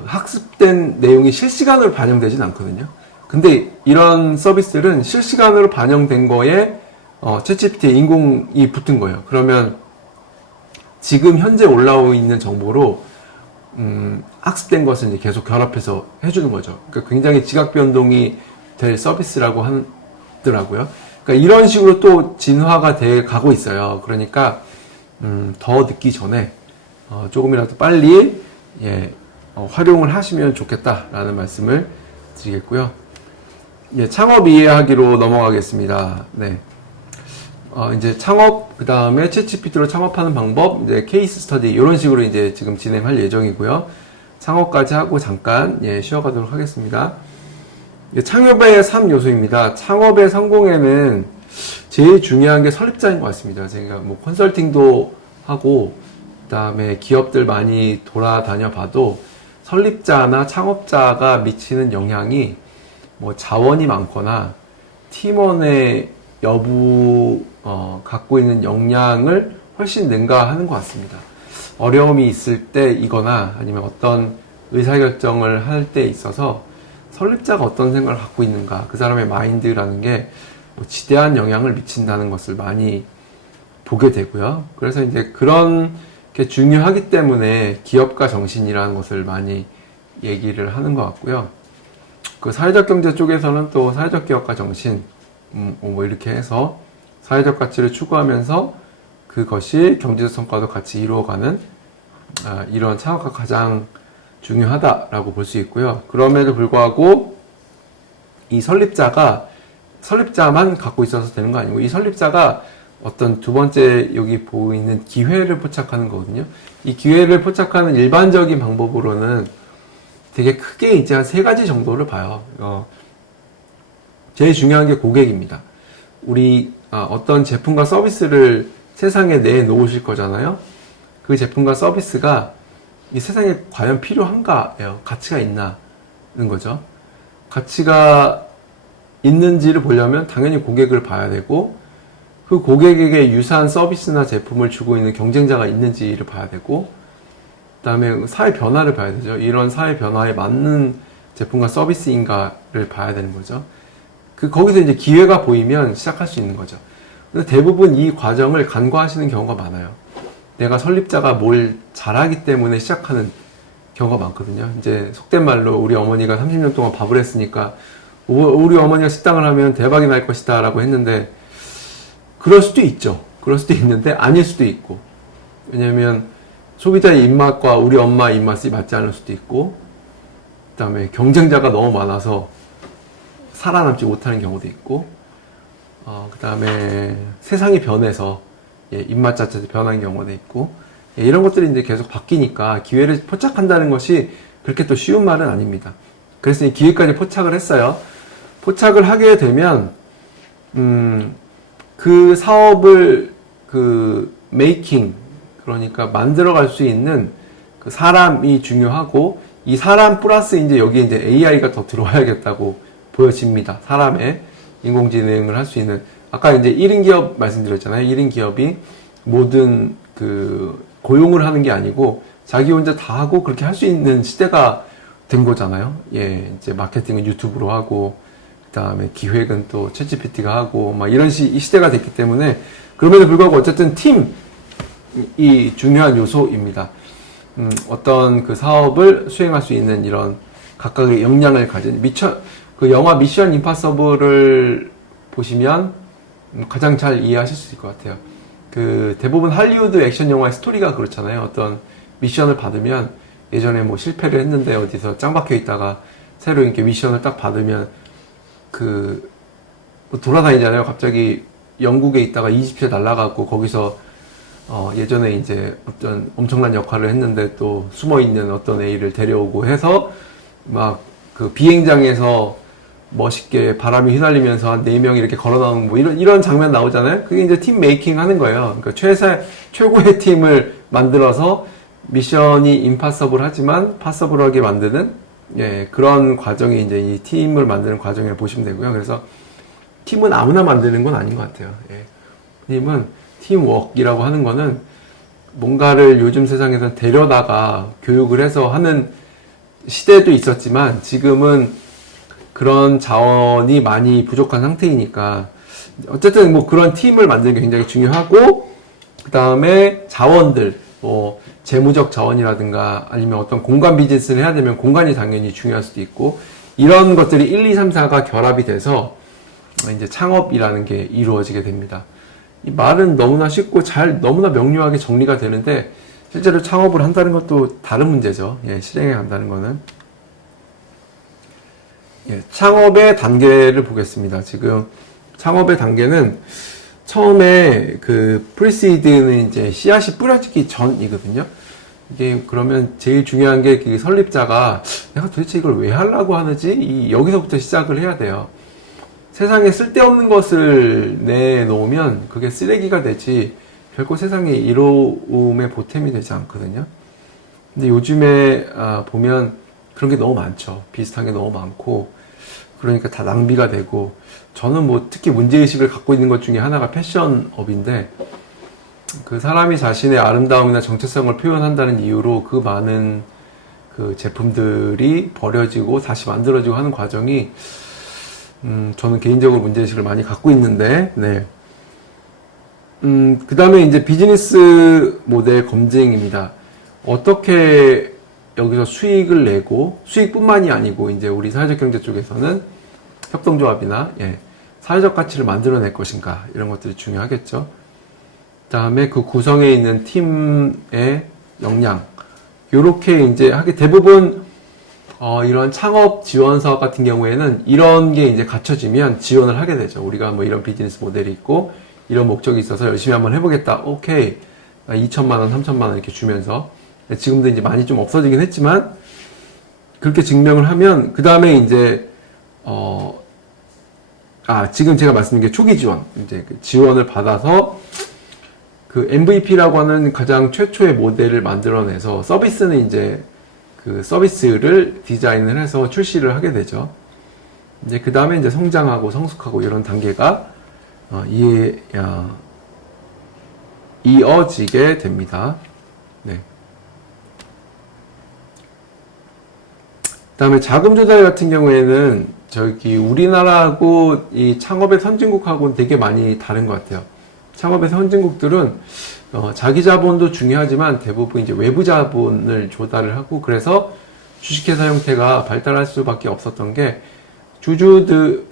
학습된 내용이 실시간으로 반영되진 않거든요. 근데 이런 서비스들은 실시간으로 반영된 거에 챗GPT에 인공이 붙은 거예요. 그러면 지금 현재 올라오고 있는 정보로 학습된 것을 이제 계속 결합해서 해주는 거죠. 그러니까 굉장히 지각 변동이 될 서비스라고 하더라고요. 그러니까 이런 식으로 또 진화가 돼 가고 있어요. 그러니까 더 늦기 전에 조금이라도 빨리 활용을 하시면 좋겠다라는 말씀을 드리겠고요. 창업 이해하기로 넘어가겠습니다. 네. 이제 창업, 그 다음에 챗GPT로 창업하는 방법, 이제 케이스 스터디, 이런 식으로 이제 지금 진행할 예정이고요. 창업까지 하고 잠깐, 쉬어가도록 하겠습니다. 이게 창업의 3요소입니다. 창업의 성공에는 제일 중요한 게 설립자인 것 같습니다. 제가 뭐 컨설팅도 하고, 그 다음에 기업들 많이 돌아다녀 봐도 설립자나 창업자가 미치는 영향이 뭐 자원이 많거나 팀원의 갖고 있는 역량을 훨씬 능가하는 것 같습니다. 어려움이 있을 때이거나 아니면 어떤 의사결정을 할 때 있어서 설립자가 어떤 생각을 갖고 있는가, 그 사람의 마인드라는 게 뭐 지대한 영향을 미친다는 것을 많이 보게 되고요. 그래서 이제 그런 게 중요하기 때문에 기업가 정신이라는 것을 많이 얘기를 하는 것 같고요. 그 사회적 경제 쪽에서는 또 사회적 기업가 정신, 뭐 이렇게 해서 사회적 가치를 추구하면서 그것이 경제적 성과도 같이 이루어가는 이런 창업가 가장 중요하다라고 볼 수 있고요. 그럼에도 불구하고 이 설립자만 갖고 있어서 되는 거 아니고, 이 설립자가 어떤 두 번째 여기 보이는 기회를 포착하는 거거든요. 이 기회를 포착하는 일반적인 방법으로는 되게 크게 이제 한 세 가지 정도를 봐요. 제일 중요한 게 고객입니다. 우리 어떤 제품과 서비스를 세상에 내놓으실 거잖아요. 그 제품과 서비스가 이 세상에 과연 필요한가예요. 가치가 있나는 거죠. 가치가 있는지를 보려면 당연히 고객을 봐야 되고, 그 고객에게 유사한 서비스나 제품을 주고 있는 경쟁자가 있는지를 봐야 되고, 그 다음에 사회 변화를 봐야 되죠. 이런 사회 변화에 맞는 제품과 서비스인가를 봐야 되는 거죠. 거기서 이제 기회가 보이면 시작할 수 있는 거죠. 근데 대부분 이 과정을 간과하시는 경우가 많아요. 내가 설립자가 뭘 잘하기 때문에 시작하는 경우가 많거든요. 이제 속된 말로 우리 어머니가 30년 동안 밥을 했으니까 우리 어머니가 식당을 하면 대박이 날 것이다 라고 했는데, 그럴 수도 있죠. 그럴 수도 있는데 아닐 수도 있고, 왜냐면 소비자의 입맛과 우리 엄마 입맛이 맞지 않을 수도 있고, 그 다음에 경쟁자가 너무 많아서 살아남지 못하는 경우도 있고, 그 다음에 세상이 변해서 입맛 자체도 변한 경우도 있고, 이런 것들이 이제 계속 바뀌니까 기회를 포착한다는 것이 그렇게 또 쉬운 말은 아닙니다. 그래서 이 기회까지 포착을 했어요. 포착을 하게 되면 그 사업을 메이킹, 그러니까 만들어갈 수 있는 그 사람이 중요하고, 이 사람 플러스 이제 여기에 이제 AI가 더 들어와야겠다고 보여집니다. 사람의 인공지능을 할 수 있는, 아까 이제 1인 기업 말씀드렸잖아요. 1인 기업이 모든 고용을 하는 게 아니고 자기 혼자 다 하고 그렇게 할 수 있는 시대가 된 거잖아요. 이제 마케팅은 유튜브로 하고, 그 다음에 기획은 또 챗GPT가 하고, 막 이런 이 시대가 됐기 때문에, 그럼에도 불구하고 어쨌든 팀이 중요한 요소입니다. 어떤 그 사업을 수행할 수 있는 이런 각각의 역량을 가진 영화 미션 임파서블을 보시면 가장 잘 이해하실 수 있을 것 같아요. 대부분 할리우드 액션 영화의 스토리가 그렇잖아요. 어떤 미션을 받으면, 예전에 뭐 실패를 했는데 어디서 짱 박혀 있다가 새로 이렇게 미션을 딱 받으면 뭐 돌아다니잖아요. 갑자기 영국에 있다가 이집트에 날아가고, 거기서 예전에 이제 어떤 엄청난 역할을 했는데 또 숨어있는 어떤 A를 데려오고 해서 막 비행장에서 멋있게 바람이 휘날리면서 한 4명이 이렇게 걸어 나오는 뭐 이런 장면 나오잖아요. 그게 이제 팀 메이킹 하는 거예요. 그러니까 최고의 팀을 만들어서 미션이 임파서블 하지만 파서블하게 만드는, 그런 과정이 이제 이 팀을 만드는 과정을 보시면 되고요. 그래서 팀은 아무나 만드는 건 아닌 것 같아요. 팀은 팀워크이라고 하는 거는 뭔가를 요즘 세상에서는 데려다가 교육을 해서 하는 시대도 있었지만, 지금은 그런 자원이 많이 부족한 상태이니까 어쨌든 뭐 그런 팀을 만드는 게 굉장히 중요하고, 그 다음에 자원들, 뭐 재무적 자원이라든가 아니면 어떤 공간 비즈니스를 해야 되면 공간이 당연히 중요할 수도 있고, 이런 것들이 1, 2, 3, 4가 결합이 돼서 이제 창업이라는 게 이루어지게 됩니다. 이 말은 너무나 쉽고 너무나 명료하게 정리가 되는데, 실제로 창업을 한다는 것도 다른 문제죠. 실행해 간다는 거는. 창업의 단계를 보겠습니다. 지금 창업의 단계는 처음에 프리시드는 이제 씨앗이 뿌려지기 전이거든요. 이게 그러면 제일 중요한 게 그 설립자가 내가 도대체 이걸 왜 하려고 하는지 여기서부터 시작을 해야 돼요. 세상에 쓸데없는 것을 내놓으면 그게 쓰레기가 되지 결코 세상에 이로움의 보탬이 되지 않거든요. 근데 요즘에 보면 그런 게 너무 많죠. 비슷한 게 너무 많고 그러니까 다 낭비가 되고 저는 뭐 특히 문제의식을 갖고 있는 것 중에 하나가 패션업인데 그 사람이 자신의 아름다움이나 정체성을 표현한다는 이유로 그 많은 그 제품들이 버려지고 다시 만들어지고 하는 과정이 저는 개인적으로 문제의식을 많이 갖고 있는데 네. 그 다음에 이제 비즈니스 모델 검증입니다. 어떻게 여기서 수익을 내고 수익뿐만이 아니고 이제 우리 사회적 경제 쪽에서는 협동조합이나 사회적 가치를 만들어낼 것인가 이런 것들이 중요하겠죠. 그 다음에 그 구성에 있는 팀의 역량 요렇게 이제 하게 대부분 이런 창업 지원 사업 같은 경우에는 이런 게 이제 갖춰지면 지원을 하게 되죠. 우리가 뭐 이런 비즈니스 모델이 있고 이런 목적이 있어서 열심히 한번 해보겠다. 오케이. 2천만 원, 3천만 원 이렇게 주면서 지금도 이제 많이 좀 없어지긴 했지만 그렇게 증명을 하면 그 다음에 이제 지금 제가 말씀드린 게 초기 지원 이제 그 지원을 받아서 그 MVP라고 하는 가장 최초의 모델을 만들어내서 서비스는 이제 그 서비스를 디자인을 해서 출시를 하게 되죠. 이제 그 다음에 이제 성장하고 성숙하고 이런 단계가 이어지게 됩니다. 네. 그 다음에 자금 조달 같은 경우에는 우리나라하고 이 창업의 선진국하고는 되게 많이 다른 것 같아요. 창업의 선진국들은 자기 자본도 중요하지만 대부분 이제 외부 자본을 조달을 하고 그래서 주식회사 형태가 발달할 수밖에 없었던 게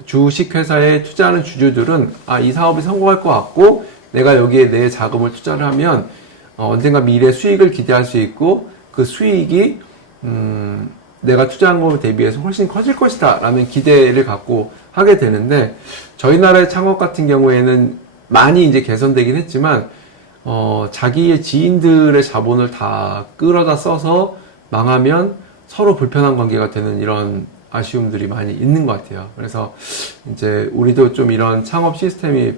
주식회사에 투자하는 주주들은 이 사업이 성공할 것 같고 내가 여기에 내 자금을 투자를 하면 언젠가 미래 수익을 기대할 수 있고 그 수익이 내가 투자한 것에 대비해서 훨씬 커질 것이다 라는 기대를 갖고 하게 되는데 저희 나라의 창업 같은 경우에는 많이 이제 개선되긴 했지만 자기의 지인들의 자본을 다 끌어다 써서 망하면 서로 불편한 관계가 되는 이런 아쉬움들이 많이 있는 것 같아요. 그래서 이제 우리도 좀 이런 창업 시스템이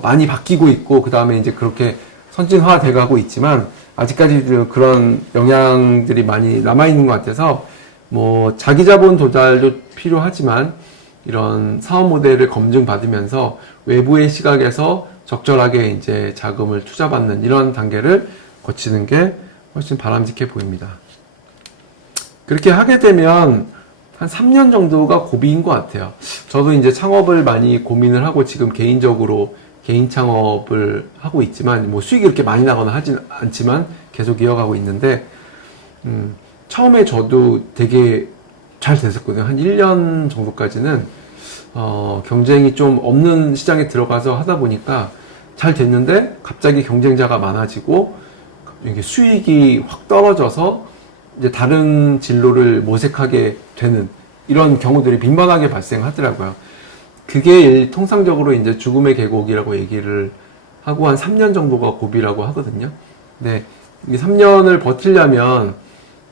많이 바뀌고 있고 그 다음에 이제 그렇게 선진화돼 가고 있지만 아직까지 그런 영향들이 많이 남아 있는 것 같아서 뭐 자기 자본 도달도 필요하지만 이런 사업 모델을 검증받으면서 외부의 시각에서 적절하게 이제 자금을 투자받는 이런 단계를 거치는 게 훨씬 바람직해 보입니다. 그렇게 하게 되면 한 3년 정도가 고비인 것 같아요. 저도 이제 창업을 많이 고민을 하고 지금 개인적으로 개인 창업을 하고 있지만 뭐 수익이 그렇게 많이 나거나 하진 않지만 계속 이어가고 있는데 처음에 저도 되게 잘 됐었거든요. 한 1년 정도까지는 경쟁이 좀 없는 시장에 들어가서 하다 보니까 잘 됐는데 갑자기 경쟁자가 많아지고 이게 수익이 확 떨어져서 이제 다른 진로를 모색하게 되는 이런 경우들이 빈번하게 발생하더라고요. 그게 통상적으로 이제 죽음의 계곡이라고 얘기를 하고 한 3년 정도가 고비라고 하거든요. 근데 이 3년을 버티려면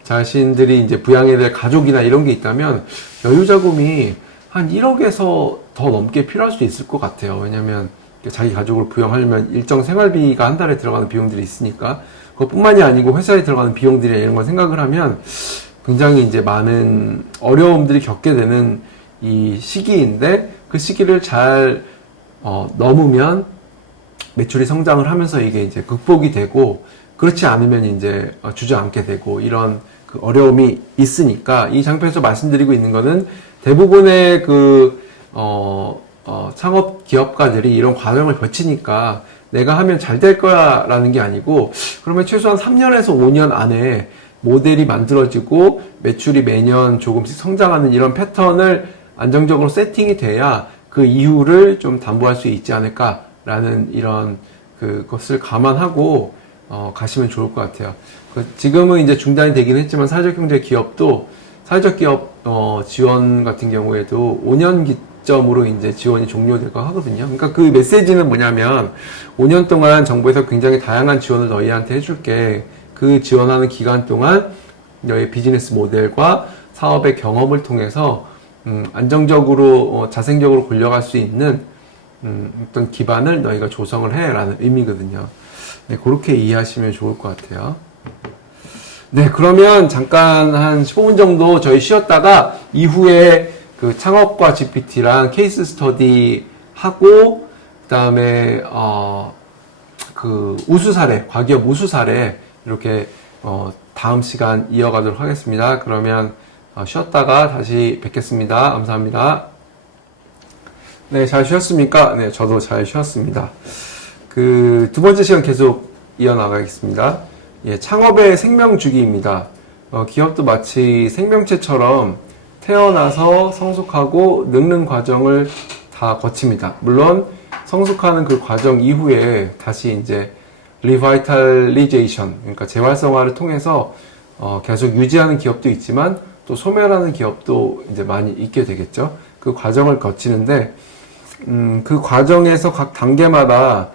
자신들이 이제 부양해야 될 가족이나 이런 게 있다면 여유 자금이 한 1억에서 더 넘게 필요할 수 있을 것 같아요. 왜냐면 자기 가족을 부양하려면 일정 생활비가 한 달에 들어가는 비용들이 있으니까 그것뿐만이 아니고 회사에 들어가는 비용들이나 이런 걸 생각을 하면 굉장히 이제 많은 어려움들이 겪게 되는 이 시기인데 그 시기를 잘 넘으면 매출이 성장을 하면서 이게 이제 극복이 되고 그렇지 않으면 이제 주저앉게 되고 이런 그 어려움이 있으니까 이 장표에서 말씀드리고 있는 거는 대부분의 창업 기업가들이 이런 과정을 거치니까 내가 하면 잘 될 거야 라는 게 아니고 그러면 최소한 3년에서 5년 안에 모델이 만들어지고 매출이 매년 조금씩 성장하는 이런 패턴을 안정적으로 세팅이 돼야 그 이후를 좀 담보할 수 있지 않을까라는 이런 그것을 감안하고 가시면 좋을 것 같아요. 지금은 이제 중단이 되긴 했지만 사회적 경제 기업도 사회적 기업 지원 같은 경우에도 5년 기점으로 이제 지원이 종료되고 하거든요. 그러니까 그 메시지는 뭐냐면 5년 동안 정부에서 굉장히 다양한 지원을 너희한테 해줄게. 그 그 지원하는 기간 동안 너의 비즈니스 모델과 사업의 경험을 통해서 안정적으로 자생적으로 굴려갈 수 있는 어떤 기반을 너희가 조성을 해라는 의미거든요. 네, 그렇게 이해하시면 좋을 것 같아요. 네, 그러면 잠깐 한 15분 정도 저희 쉬었다가 이후에 그 창업과 GPT랑 케이스 스터디 하고 그다음에 그 우수 사례, 과기업 우수 사례 이렇게 다음 시간 이어가도록 하겠습니다. 그러면 쉬었다가 다시 뵙겠습니다. 감사합니다. 네, 잘 쉬었습니까? 네, 저도 잘 쉬었습니다. 그 두 번째 시간 계속 이어나가겠습니다. 예, 창업의 생명주기입니다. 기업도 마치 생명체처럼 태어나서 성숙하고 늙는 과정을 다 거칩니다. 물론 성숙하는 그 과정 이후에 다시 이제 리바이탈리제이션, 그러니까 재활성화를 통해서 계속 유지하는 기업도 있지만 또 소멸하는 기업도 이제 많이 있게 되겠죠. 그 과정을 거치는데 그 과정에서 각 단계마다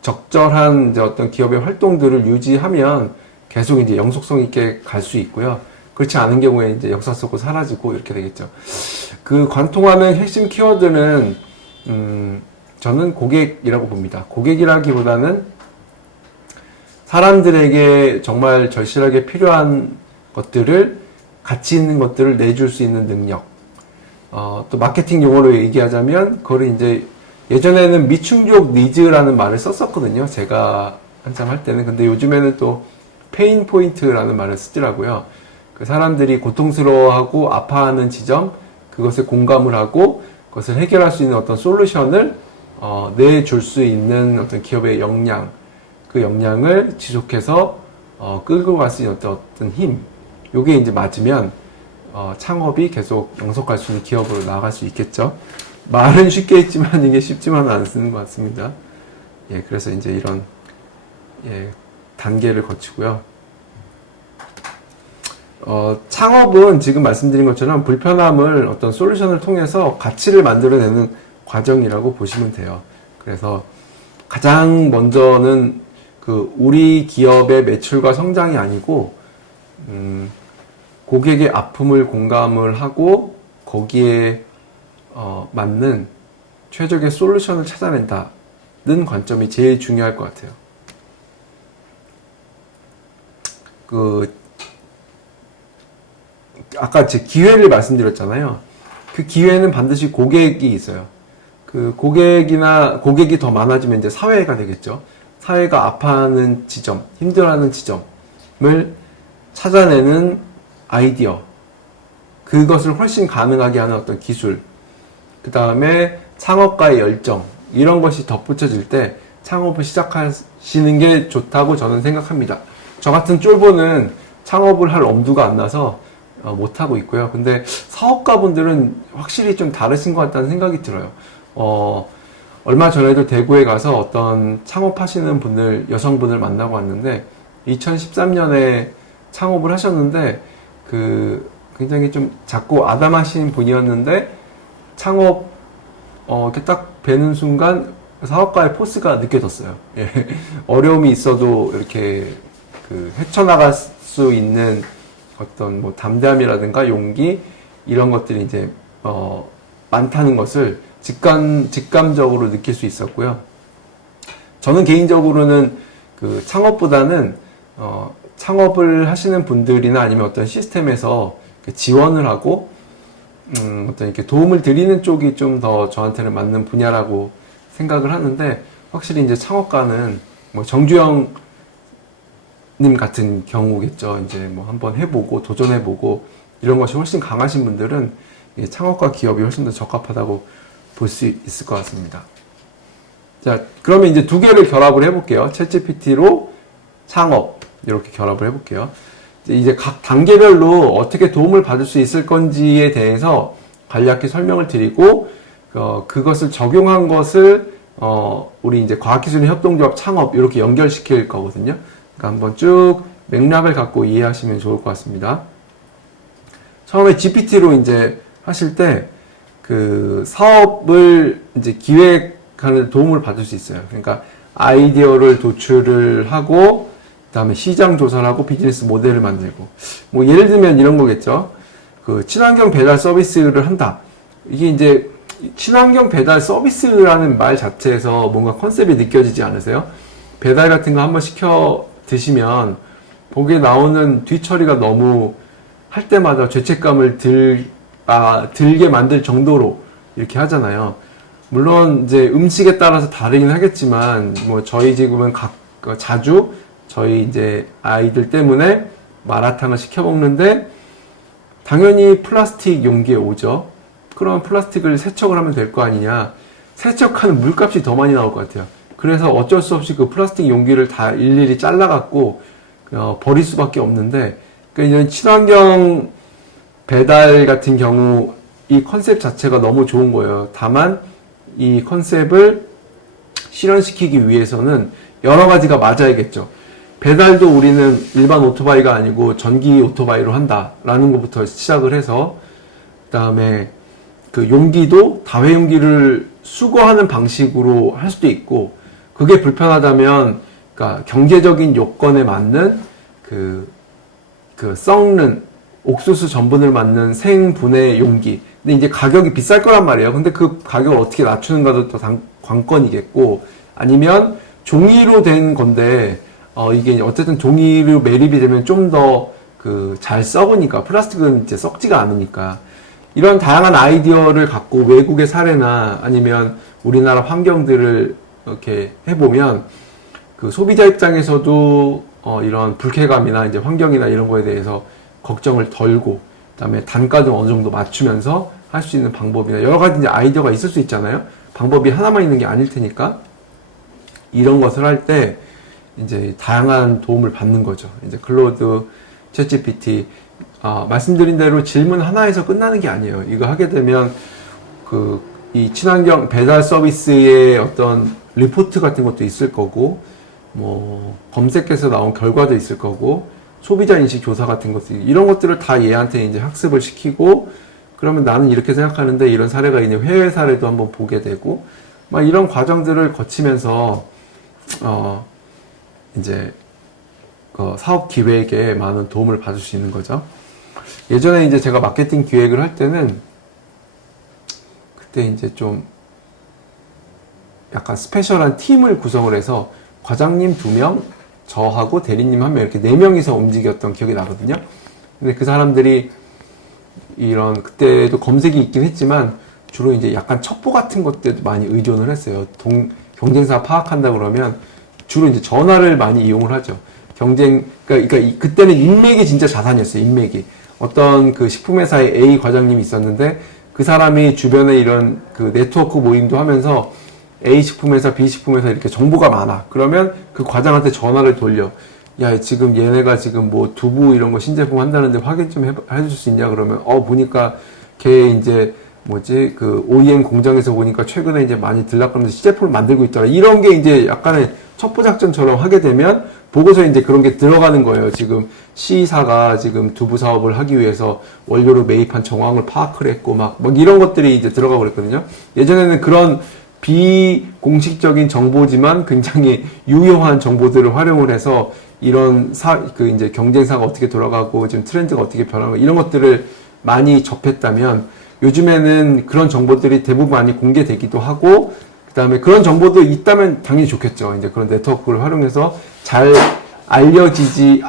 적절한 이제 어떤 기업의 활동들을 유지하면 계속 이제 영속성 있게 갈 수 있고요. 그렇지 않은 경우에 이제 역사 속으로 사라지고 이렇게 되겠죠. 그 관통하는 핵심 키워드는 저는 고객이라고 봅니다. 고객이라기보다는 사람들에게 정말 절실하게 필요한 것들을, 가치 있는 것들을 내줄 수 있는 능력. 또 마케팅 용어로 얘기하자면 그거를 이제 예전에는 미충족 니즈라는 말을 썼었거든요. 제가 한참 할 때는. 근데 요즘에는 또 페인 포인트라는 말을 쓰더라고요. 그 사람들이 고통스러워하고 아파하는 지점, 그것에 공감을 하고 그것을 해결할 수 있는 어떤 솔루션을 내줄 수 있는 어떤 기업의 역량, 그 역량을 지속해서 끌고 갈 수 있는 어떤 힘, 요게 이제 맞으면 창업이 계속 영속할 수 있는 기업으로 나아갈 수 있겠죠. 말은 쉽게 했지만 이게 쉽지만은 않은 것 같습니다. 예, 그래서 이제 이런 단계를 거치고요. 창업은 지금 말씀드린 것처럼 불편함을 어떤 솔루션을 통해서 가치를 만들어내는 과정이라고 보시면 돼요. 그래서 가장 먼저는 그 우리 기업의 매출과 성장이 아니고 고객의 아픔을 공감을 하고 거기에 맞는 최적의 솔루션을 찾아낸다는 관점이 제일 중요할 것 같아요. 아까 제 기회를 말씀드렸잖아요. 그 기회는 반드시 고객이 있어요. 그 고객이 더 많아지면 이제 사회가 되겠죠. 사회가 아파하는 지점, 힘들어하는 지점을 찾아내는 아이디어, 그것을 훨씬 가능하게 하는 어떤 기술, 그 다음에 창업가의 열정, 이런 것이 덧붙여질 때 창업을 시작하시는 게 좋다고 저는 생각합니다. 저 같은 쫄보는 창업을 할 엄두가 안 나서 못하고 있고요. 근데 사업가분들은 확실히 좀 다르신 것 같다는 생각이 들어요. 얼마 전에도 대구에 가서 어떤 창업하시는 분들, 여성분을 만나고 왔는데 2013년에 창업을 하셨는데 굉장히 좀 작고 아담하신 분이었는데 창업 이렇게 딱 뵈는 순간 사업가의 포스가 느껴졌어요. 예. 어려움이 있어도 이렇게 헤쳐나갈 수 있는 어떤 뭐 담대함이라든가 용기, 이런 것들이 이제 많다는 것을 직감적으로 느낄 수 있었고요. 저는 개인적으로는 그 창업보다는 창업을 하시는 분들이나 아니면 어떤 시스템에서 지원을 하고 어떤 이렇게 도움을 드리는 쪽이 좀 더 저한테는 맞는 분야라고 생각을 하는데, 확실히 이제 창업가는 뭐 정주영 님 같은 경우겠죠. 이제 뭐 한번 해보고 도전해보고 이런 것이 훨씬 강하신 분들은 창업과 기업이 훨씬 더 적합하다고 볼 수 있을 것 같습니다. 자, 그러면 이제 두 개를 결합을 해볼게요. 챗GPT로 창업 이렇게 결합을 해볼게요. 이제 각 단계별로 어떻게 도움을 받을 수 있을 건지에 대해서 간략히 설명을 드리고 그것을 적용한 것을 우리 이제 과학기술인 협동조합 창업 이렇게 연결시킬 거거든요. 그러니까 한번 쭉 맥락을 갖고 이해하시면 좋을 것 같습니다. 처음에 GPT로 이제 하실 때 그 사업을 이제 기획하는 도움을 받을 수 있어요. 그러니까 아이디어를 도출을 하고 그다음에 시장 조사를 하고 비즈니스 모델을 만들고, 뭐 예를 들면 이런 거겠죠. 그 친환경 배달 서비스를 한다. 이게 이제 친환경 배달 서비스라는 말 자체에서 뭔가 컨셉이 느껴지지 않으세요? 배달 같은 거 한번 시켜 드시면 거기에 나오는 뒤처리가 너무 할 때마다 죄책감을 들게 만들 정도로 이렇게 하잖아요. 물론 이제 음식에 따라서 다르긴 하겠지만, 뭐 저희 지금은 자주 저희 이제 아이들 때문에 마라탕을 시켜 먹는데 당연히 플라스틱 용기에 오죠. 그럼 플라스틱을 세척을 하면 될 거 아니냐. 세척하는 물값이 더 많이 나올 것 같아요. 그래서 어쩔 수 없이 그 플라스틱 용기를 다 일일이 잘라갖고 버릴 수밖에 없는데, 그러니까 이런 친환경 배달 같은 경우 이 컨셉 자체가 너무 좋은 거예요. 다만 이 컨셉을 실현시키기 위해서는 여러 가지가 맞아야겠죠. 배달도 우리는 일반 오토바이가 아니고 전기 오토바이로 한다라는 것부터 시작을 해서, 그 다음에 그 용기도 다회용기를 수거하는 방식으로 할 수도 있고, 그게 불편하다면, 그러니까 경제적인 요건에 맞는 그 썩는 옥수수 전분을 맞는 생분해 용기. 근데 이제 가격이 비쌀 거란 말이에요. 근데 그 가격을 어떻게 낮추는가도 또 관건이겠고, 아니면 종이로 된 건데, 이게 어쨌든 종이로 매립이 되면 좀 더 잘 썩으니까, 플라스틱은 이제 썩지가 않으니까. 이런 다양한 아이디어를 갖고 외국의 사례나 아니면 우리나라 환경들을 이렇게 해보면 그 소비자 입장에서도 이런 불쾌감이나 이제 환경이나 이런 거에 대해서 걱정을 덜고, 그다음에 단가도 어느 정도 맞추면서 할 수 있는 방법이나 여러 가지 이제 아이디어가 있을 수 있잖아요. 방법이 하나만 있는 게 아닐 테니까 이런 것을 할 때 이제 다양한 도움을 받는 거죠. 이제 클로드, 챗GPT, 말씀드린 대로 질문 하나에서 끝나는 게 아니에요. 이거 하게 되면 이 친환경 배달 서비스의 어떤 리포트 같은 것도 있을 거고, 뭐 검색해서 나온 결과도 있을 거고, 소비자 인식 조사 같은 것들, 이런 것들을 다 얘한테 이제 학습을 시키고, 그러면 나는 이렇게 생각하는데 이런 사례가 있는 해외 사례도 한번 보게 되고, 막 이런 과정들을 거치면서 이제 사업 기획에 많은 도움을 받을 수 있는 거죠. 예전에 이제 제가 마케팅 기획을 할 때는 그때 이제 좀 약간 스페셜한 팀을 구성을 해서 과장님 2명, 저하고 대리님 1명 이렇게 4명이서 움직였던 기억이 나거든요. 근데 그 사람들이 이런 그때도 검색이 있긴 했지만 주로 이제 약간 첩보 같은 것들도 많이 의존을 했어요. 경쟁사 파악한다 그러면 주로 이제 전화를 많이 이용을 하죠. 그러니까 그때는 인맥이 진짜 자산이었어요. 인맥이. 어떤 그 식품회사에 A 과장님이 있었는데 그 사람이 주변에 이런 그 네트워크 모임도 하면서 A 식품회사, B 식품회사 이렇게 정보가 많아. 그러면 그 과장한테 전화를 돌려. 야, 지금 얘네가 지금 뭐 두부 이런 거 신제품 한다는데 확인 좀 해줄 수 있냐? 그러면 보니까 걔 이제 그 OEM 공장에서 보니까 최근에 이제 많이 들락거리면서 시제품을 만들고 있더라. 이런 게 이제 약간의 첩보작전처럼 하게 되면 보고서에 이제 그런 게 들어가는 거예요. 지금 C사가 지금 두부 사업을 하기 위해서 원료를 매입한 정황을 파악을 했고 막 이런 것들이 이제 들어가고 그랬거든요. 예전에는 그런 비공식적인 정보지만 굉장히 유용한 정보들을 활용을 해서 이런 이제 경쟁사가 어떻게 돌아가고 지금 트렌드가 어떻게 변하고 이런 것들을 많이 접했다면, 요즘에는 그런 정보들이 대부분 많이 공개되기도 하고, 그 다음에 그런 정보도 있다면 당연히 좋겠죠. 이제 그런 네트워크를 활용해서 잘 알려지기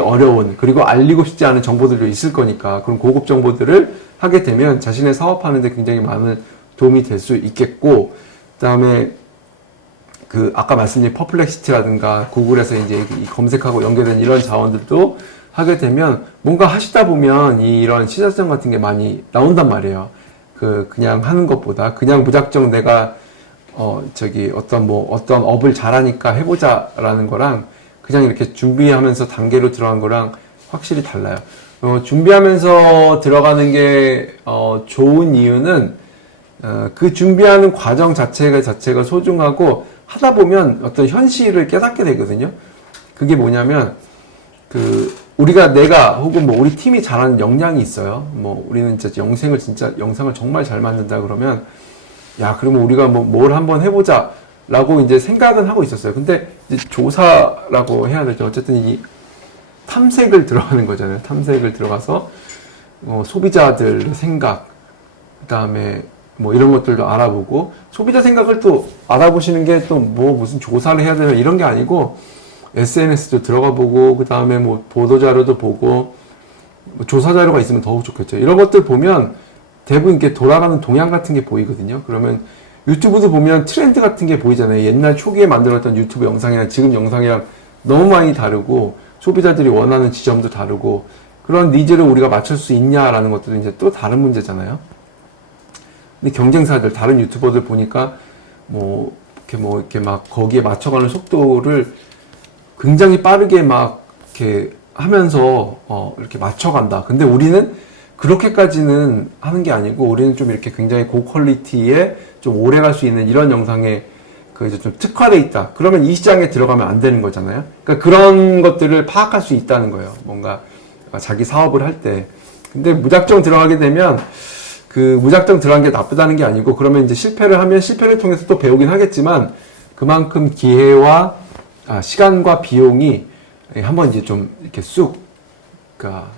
어려운, 그리고 알리고 싶지 않은 정보들도 있을 거니까, 그런 고급 정보들을 하게 되면 자신의 사업하는데 굉장히 많은 도움이 될 수 있겠고, 그 다음에 아까 말씀드린 퍼플렉시티라든가 구글에서 이제 검색하고 연계된 이런 자원들도 하게 되면 뭔가 하시다 보면 이런 시사점 같은 게 많이 나온단 말이에요. 그냥 하는 것보다 그냥 무작정 내가 어떤 업을 잘하니까 해보자라는 거랑 그냥 이렇게 준비하면서 단계로 들어간 거랑 확실히 달라요. 준비하면서 들어가는 게 좋은 이유는 그 준비하는 과정 자체가 소중하고, 하다 보면 어떤 현실을 깨닫게 되거든요. 그게 뭐냐면 내가 혹은 우리 팀이 잘하는 역량이 있어요. 우리는 진짜 영상을 정말 잘 만든다 그러면, 야, 그러면 우리가 뭘 한번 해보자. 라고 이제 생각은 하고 있었어요. 근데 이제 조사라고 해야 되죠. 어쨌든 이 탐색을 들어가는 거잖아요. 탐색을 들어가서 소비자들의 생각, 그 다음에 뭐 이런 것들도 알아보고, 소비자 생각을 또 알아보시는 게 또 뭐 무슨 조사를 해야 되나 이런 게 아니고, SNS도 들어가 보고, 그 다음에 뭐 보도자료도 보고, 뭐 조사자료가 있으면 더욱 좋겠죠. 이런 것들 보면 대부분 이렇게 돌아가는 동향 같은 게 보이거든요. 그러면 유튜브도 보면 트렌드 같은 게 보이잖아요. 옛날 초기에 만들었던 유튜브 영상이랑 지금 영상이랑 너무 많이 다르고, 소비자들이 원하는 지점도 다르고, 그런 니즈를 우리가 맞출 수 있냐라는 것들은 이제 또 다른 문제잖아요. 근데 경쟁사들, 다른 유튜버들 보니까 이렇게 막 거기에 맞춰가는 속도를 굉장히 빠르게 막 이렇게 하면서 이렇게 맞춰간다. 근데 우리는 그렇게까지는 하는 게 아니고, 우리는 좀 이렇게 굉장히 고퀄리티에 좀 오래 갈 수 있는 이런 영상에 이제 좀 특화돼 있다. 그러면 이 시장에 들어가면 안 되는 거잖아요. 그러니까 그런 것들을 파악할 수 있다는 거예요. 뭔가 자기 사업을 할 때. 근데 무작정 들어가게 되면 그 무작정 들어간 게 나쁘다는 게 아니고, 그러면 이제 실패를 하면 실패를 통해서 또 배우긴 하겠지만, 그만큼 기회와 시간과 비용이 한번 이제 좀 이렇게 그러니까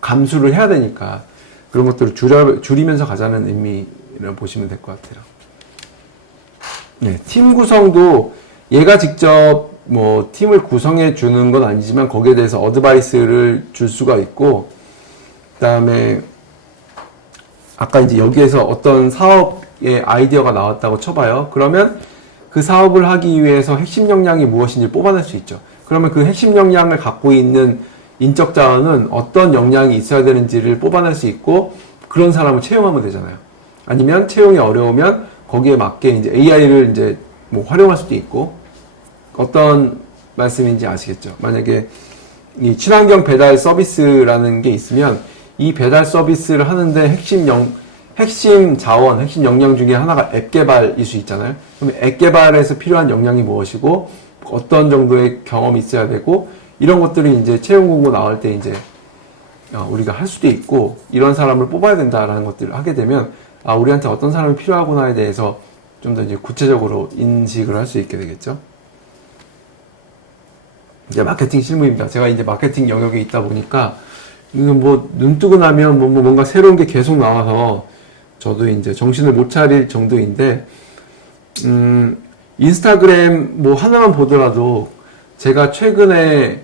감수를 해야 되니까, 그런 것들을 줄이면서 가자는 의미를 보시면 될 것 같아요. 네, 팀 구성도 얘가 직접 뭐 팀을 구성해 주는 건 아니지만 거기에 대해서 어드바이스를 줄 수가 있고, 그다음에 아까 이제 여기에서 어떤 사업의 아이디어가 나왔다고 쳐봐요. 그러면 그 사업을 하기 위해서 핵심 역량이 무엇인지 뽑아낼 수 있죠. 그러면 그 핵심 역량을 갖고 있는 인적 자원은 어떤 역량이 있어야 되는지를 뽑아낼 수 있고, 그런 사람을 채용하면 되잖아요. 아니면 채용이 어려우면 거기에 맞게 이제 AI를 이제 뭐 활용할 수도 있고. 어떤 말씀인지 아시겠죠? 만약에 이 친환경 배달 서비스라는 게 있으면 이 배달 서비스를 하는데 핵심 자원, 핵심 역량 중에 하나가 앱 개발일 수 있잖아요. 그럼 앱 개발에서 필요한 역량이 무엇이고, 어떤 정도의 경험이 있어야 되고, 이런 것들이 이제 채용 공고 나올 때 이제 우리가 할 수도 있고, 이런 사람을 뽑아야 된다라는 것들을 하게 되면 우리한테 어떤 사람이 필요하구나에 대해서 좀 더 이제 구체적으로 인식을 할 수 있게 되겠죠. 이제 마케팅 실무입니다. 제가 이제 마케팅 영역에 있다 보니까 이건 뭐 눈 뜨고 나면 뭔가 새로운 게 계속 나와서 저도 이제 정신을 못 차릴 정도인데, 인스타그램 뭐 하나만 보더라도 제가 최근에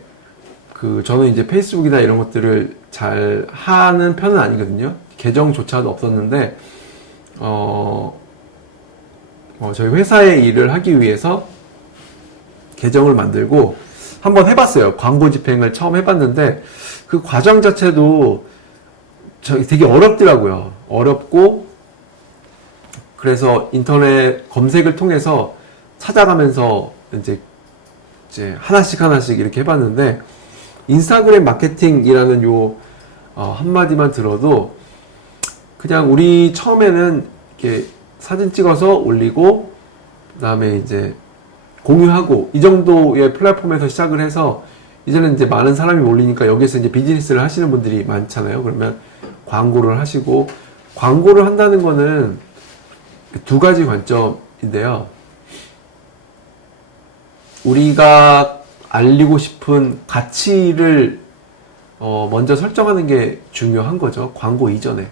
저는 이제 페이스북이나 이런 것들을 잘 하는 편은 아니거든요. 계정조차도 없었는데, 저희 회사의 일을 하기 위해서 계정을 만들고 한번 해봤어요. 광고 집행을 처음 해봤는데, 그 과정 자체도 되게 어렵더라고요. 어렵고, 그래서 인터넷 검색을 통해서 찾아가면서 이제 하나씩 이렇게 해봤는데, 인스타그램 마케팅이라는 한마디만 들어도 그냥 우리 처음에는 이렇게 사진 찍어서 올리고, 그 다음에 이제 공유하고, 이 정도의 플랫폼에서 시작을 해서, 이제는 이제 많은 사람이 몰리니까 여기서 이제 비즈니스를 하시는 분들이 많잖아요. 그러면 광고를 하시고, 광고를 한다는 거는 두 가지 관점인데요. 우리가 알리고 싶은 가치를 먼저 설정하는 게 중요한 거죠. 광고 이전에.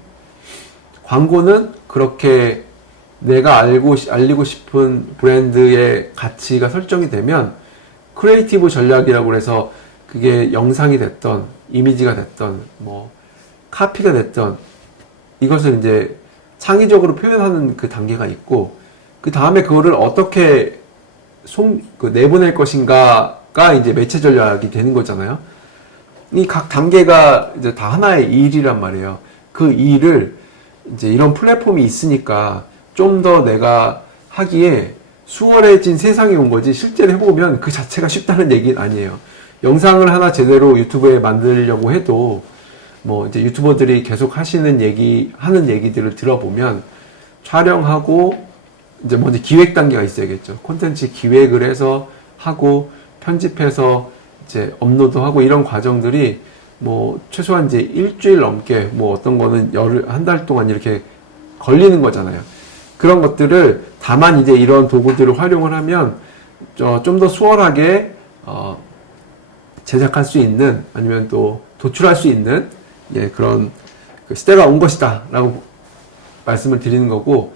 광고는 그렇게 내가 알리고 싶은 브랜드의 가치가 설정이 되면, 크리에이티브 전략이라고 해서 그게 영상이 됐던, 이미지가 됐던, 뭐 카피가 됐던, 이것을 이제 창의적으로 표현하는 그 단계가 있고, 그 다음에 그거를 어떻게 내보낼 것인가가 이제 매체 전략이 되는 거잖아요. 이 각 단계가 이제 다 하나의 일이란 말이에요. 그 일을 이제 이런 플랫폼이 있으니까 좀 더 내가 하기에 수월해진 세상이 온 거지, 실제로 해보면 그 자체가 쉽다는 얘기는 아니에요. 영상을 하나 제대로 유튜브에 만들려고 해도 뭐 이제 유튜버들이 계속 하는 얘기들을 들어보면, 촬영하고 이제 먼저 기획 단계가 있어야겠죠. 콘텐츠 기획을 해서 하고, 편집해서 이제 업로드하고, 이런 과정들이 뭐 최소한 이제 일주일 넘게, 뭐 어떤 거는 한 달 동안 이렇게 걸리는 거잖아요. 그런 것들을 다만 이제 이런 도구들을 활용을 하면 좀 더 수월하게 제작할 수 있는 아니면 또 도출할 수 있는 그런 그 시대가 온 것이다라고 말씀을 드리는 거고,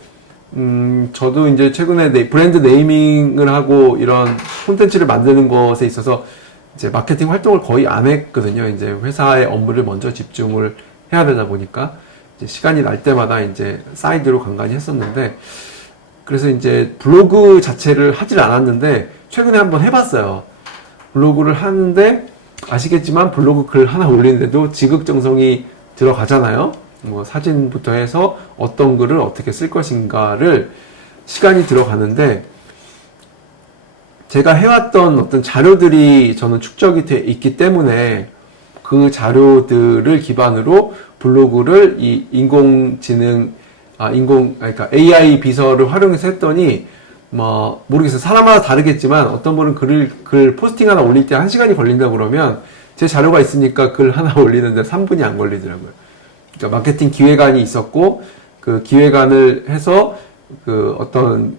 저도 이제 최근에 브랜드 네이밍을 하고 이런 콘텐츠를 만드는 것에 있어서 이제 마케팅 활동을 거의 안 했거든요. 이제 회사의 업무를 먼저 집중을 해야 되다 보니까 이제 시간이 날 때마다 이제 사이드로 간간히 했었는데, 그래서 이제 블로그 자체를 하질 않았는데 최근에 한번 해봤어요. 블로그를 하는데 아시겠지만 블로그 글 하나 올리는데도 지극정성이 들어가잖아요. 뭐 사진부터 해서 어떤 글을 어떻게 쓸 것인가를 시간이 들어가는데, 제가 해왔던 어떤 자료들이 저는 축적이 돼 있기 때문에 그 자료들을 기반으로 블로그를 이 그러니까 AI 비서를 활용해서 했더니, 뭐, 모르겠어요. 사람마다 다르겠지만, 어떤 분은 글 포스팅 하나 올릴 때 1시간이 걸린다 그러면, 제 자료가 있으니까 글 하나 올리는데 3분이 안 걸리더라고요. 그러니까 마케팅 기획안이 있었고, 그 기획안을 해서, 그 어떤,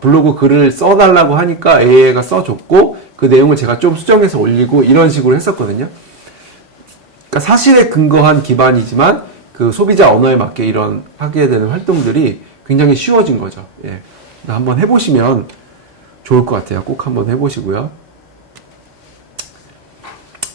블로그 글을 써달라고 하니까 AI가 써줬고, 그 내용을 제가 좀 수정해서 올리고, 이런 식으로 했었거든요. 그러니까 사실에 근거한 기반이지만, 그 소비자 언어에 맞게 이런 하게 되는 활동들이 굉장히 쉬워진 거죠. 예. 한번 해보시면 좋을 것 같아요. 꼭 한번 해보시고요.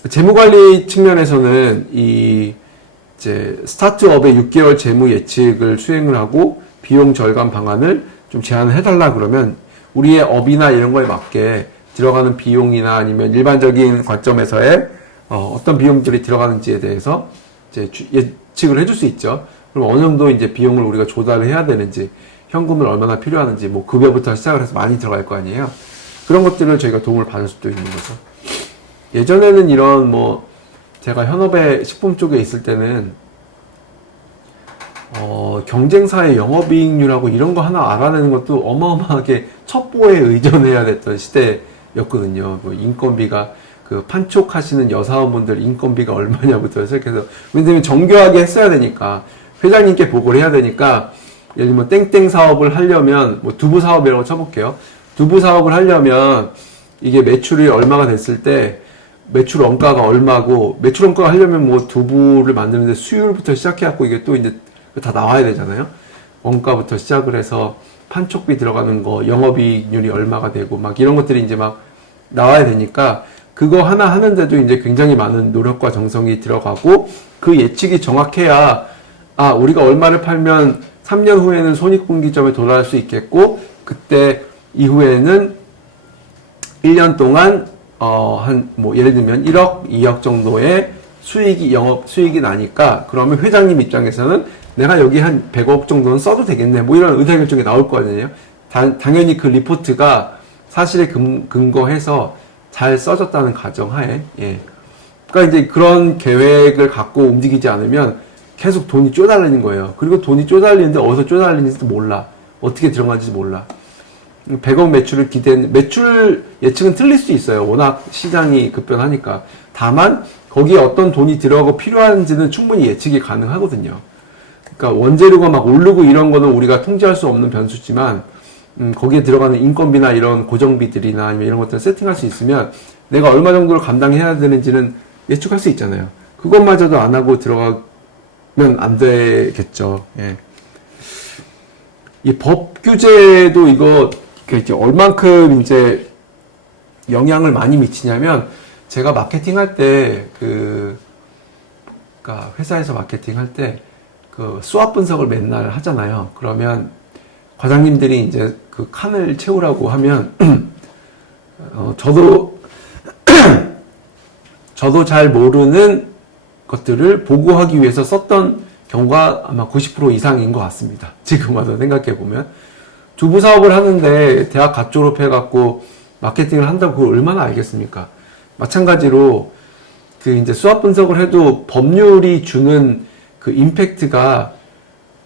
재무관리 측면에서는 이제 스타트업의 6개월 재무 예측을 수행을 하고 비용 절감 방안을 좀 제안을 해달라 그러면 우리의 업이나 이런 거에 맞게 들어가는 비용이나 아니면 일반적인 관점에서의 어떤 비용들이 들어가는지에 대해서 이제 예측을 해줄 수 있죠. 그럼 어느 정도 이제 비용을 우리가 조달을 해야 되는지, 현금을 얼마나 필요하는지, 뭐 급여부터 시작을 해서 많이 들어갈 거 아니에요. 그런 것들을 저희가 도움을 받을 수도 있는 거죠. 예전에는 이런 뭐 제가 현업의 식품 쪽에 있을 때는 경쟁사의 영업이익률하고 이런 거 하나 알아내는 것도 어마어마하게 첩보에 의존해야 됐던 시대였거든요. 뭐 인건비가 그 판촉하시는 여사원분들 인건비가 얼마냐부터 시작해서, 왜냐면 정교하게 했어야 되니까 회장님께 보고를 해야 되니까, 예를 들면 땡땡 사업을 하려면 뭐 두부 사업이라고 쳐볼게요. 두부 사업을 하려면 이게 매출이 얼마가 됐을 때 매출 원가가 얼마고, 매출 원가가 하려면 뭐 두부를 만드는데 수율부터 시작해갖고 이게 또 이제 다 나와야 되잖아요. 원가부터 시작을 해서 판촉비 들어가는 거, 영업이익률이 얼마가 되고 막 이런 것들이 이제 막 나와야 되니까 그거 하나 하는데도 이제 굉장히 많은 노력과 정성이 들어가고, 그 예측이 정확해야 우리가 얼마를 팔면 3년 후에는 손익분기점에 도달할 수 있겠고, 그때 이후에는 1년 동안 뭐 예를 들면 1억, 2억 정도의 영업 수익이 나니까, 그러면 회장님 입장에서는 내가 여기 한 100억 정도는 써도 되겠네, 뭐 이런 의사결정이 나올 거거든요. 당연히 그 리포트가 사실에 근거해서 잘 써졌다는 가정하에, 그러니까 이제 그런 계획을 갖고 움직이지 않으면 계속 돈이 쪼달리는 거예요. 그리고 돈이 쪼달리는데 어디서 쪼달리는지도 몰라. 어떻게 들어가는지 몰라. 100억 매출을 매출 예측은 틀릴 수 있어요. 워낙 시장이 급변하니까. 다만 거기에 어떤 돈이 들어가고 필요한지는 충분히 예측이 가능하거든요. 그러니까 원재료가 막 오르고 이런 거는 우리가 통제할 수 없는 변수지만, 거기에 들어가는 인건비나 이런 고정비들이나 아니면 이런 것들을 세팅할 수 있으면 내가 얼마 정도를 감당해야 되는지는 예측할 수 있잖아요. 그것마저도 안 하고 들어가면 안 되겠죠. 예. 이 법 규제도 이거 이제 얼만큼 이제 영향을 많이 미치냐면, 제가 마케팅 할 때 그러니까 회사에서 마케팅 할 때 그 수압 분석을 맨날 하잖아요. 그러면 과장님들이 이제 그 칸을 채우라고 하면 저도 잘 모르는 것들을 보고하기 위해서 썼던 경우가 아마 90% 이상인 것 같습니다. 지금 와서 생각해 보면 두부 사업을 하는데 대학 갓 졸업해갖고 마케팅을 한다고 그걸 얼마나 알겠습니까? 마찬가지로 그 이제 수압 분석을 해도 법률이 주는 그 임팩트가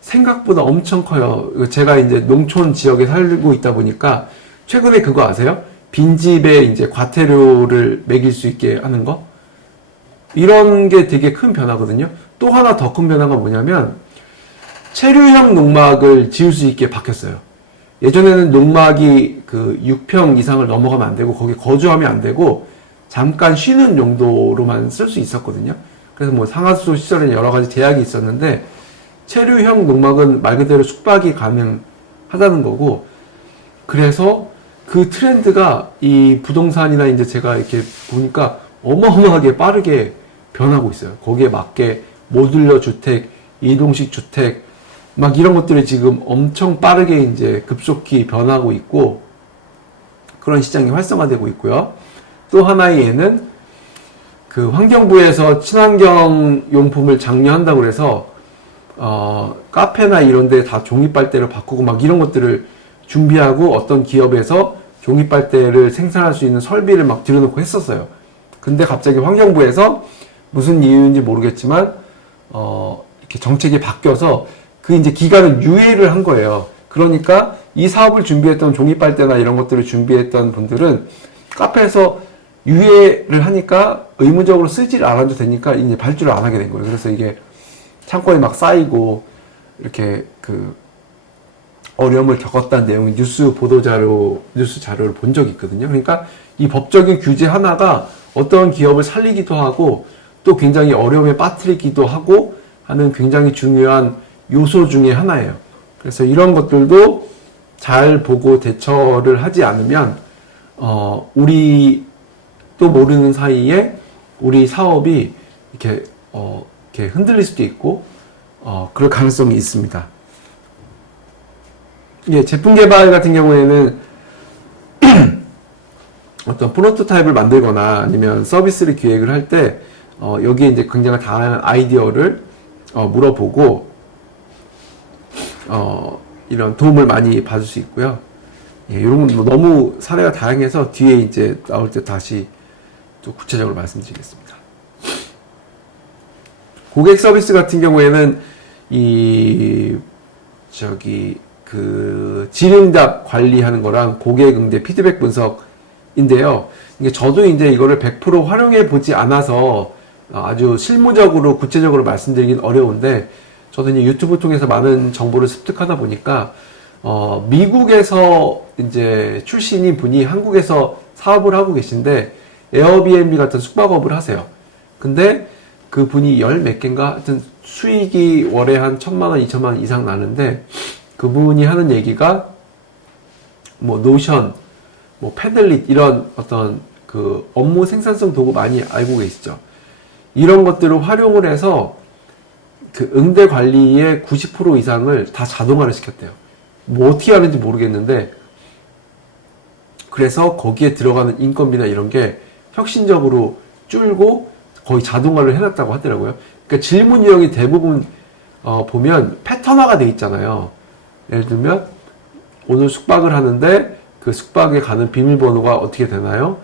생각보다 엄청 커요. 제가 이제 농촌 지역에 살고 있다 보니까 최근에 그거 아세요? 빈집에 이제 과태료를 매길 수 있게 하는 거? 이런 게 되게 큰 변화거든요. 또 하나 더 큰 변화가 뭐냐면, 체류형 농막을 지을 수 있게 바뀌었어요. 예전에는 농막이 그 6평 이상을 넘어가면 안 되고 거기 거주하면 안 되고 잠깐 쉬는 용도로만 쓸 수 있었거든요. 그래서 뭐 상하수도 시설에 여러 가지 제약이 있었는데 체류형 농막은 말 그대로 숙박이 가능하다는 거고, 그래서 그 트렌드가 이 부동산이나 이제 제가 이렇게 보니까 어마어마하게 빠르게 변하고 있어요. 거기에 맞게 모듈러 주택, 이동식 주택, 막 이런 것들이 지금 엄청 빠르게 이제 급속히 변하고 있고, 그런 시장이 활성화되고 있고요. 또 하나의 예는 그 환경부에서 친환경 용품을 장려한다고 그래서 카페나 이런 데 다 종이빨대를 바꾸고 막 이런 것들을 준비하고 어떤 기업에서 종이빨대를 생산할 수 있는 설비를 막 들여놓고 했었어요. 근데 갑자기 환경부에서 무슨 이유인지 모르겠지만 이렇게 정책이 바뀌어서 그 이제 기간을 유예를 한 거예요. 그러니까 이 사업을 준비했던 종이빨대나 이런 것들을 준비했던 분들은 카페에서 유예를 하니까 의무적으로 쓰지를 않아도 되니까 이제 발주를 안 하게 된 거예요. 그래서 이게 창고에 막 쌓이고 이렇게 그 어려움을 겪었다는 내용이 뉴스 자료를 본 적이 있거든요. 그러니까 이 법적인 규제 하나가 어떤 기업을 살리기도 하고 또 굉장히 어려움에 빠뜨리기도 하고 하는 굉장히 중요한 요소 중에 하나예요. 그래서 이런 것들도 잘 보고 대처를 하지 않으면 우리 또 모르는 사이에 우리 사업이 이렇게 흔들릴 수도 있고 그럴 가능성이 있습니다. 예, 제품 개발 같은 경우에는 어떤 프로토타입을 만들거나 아니면 서비스를 기획을 할 때 여기에 이제 굉장히 다양한 아이디어를 물어보고 이런 도움을 많이 받을 수 있고요. 예, 이런 건 너무 사례가 다양해서 뒤에 이제 나올 때 다시 또 구체적으로 말씀드리겠습니다. 고객 서비스 같은 경우에는 질응답 관리하는 거랑 고객 응대 피드백 분석인데요. 이게 저도 이제 이거를 100% 활용해 보지 않아서 아주 실무적으로 구체적으로 말씀드리긴 어려운데, 저도 이제 유튜브 통해서 많은 정보를 습득하다 보니까 미국에서 이제 출신인 분이 한국에서 사업을 하고 계신데 에어비앤비 같은 숙박업을 하세요. 근데 그 분이 열 몇 개인가 하여튼 수익이 월에 한 1,000만 원, 2,000만 원 이상 나는데, 그분이 하는 얘기가 뭐 노션, 뭐 패들릿 이런 어떤 그 업무 생산성 도구 많이 알고 계시죠? 이런 것들을 활용을 해서 그 응대 관리의 90% 이상을 다 자동화를 시켰대요. 뭐 어떻게 하는지 모르겠는데, 그래서 거기에 들어가는 인건비나 이런 게 혁신적으로 줄고 거의 자동화를 해놨다고 하더라고요. 그러니까 질문 유형이 대부분 보면 패턴화가 돼 있잖아요. 예를 들면 오늘 숙박을 하는데 그 숙박에 가는 비밀번호가 어떻게 되나요?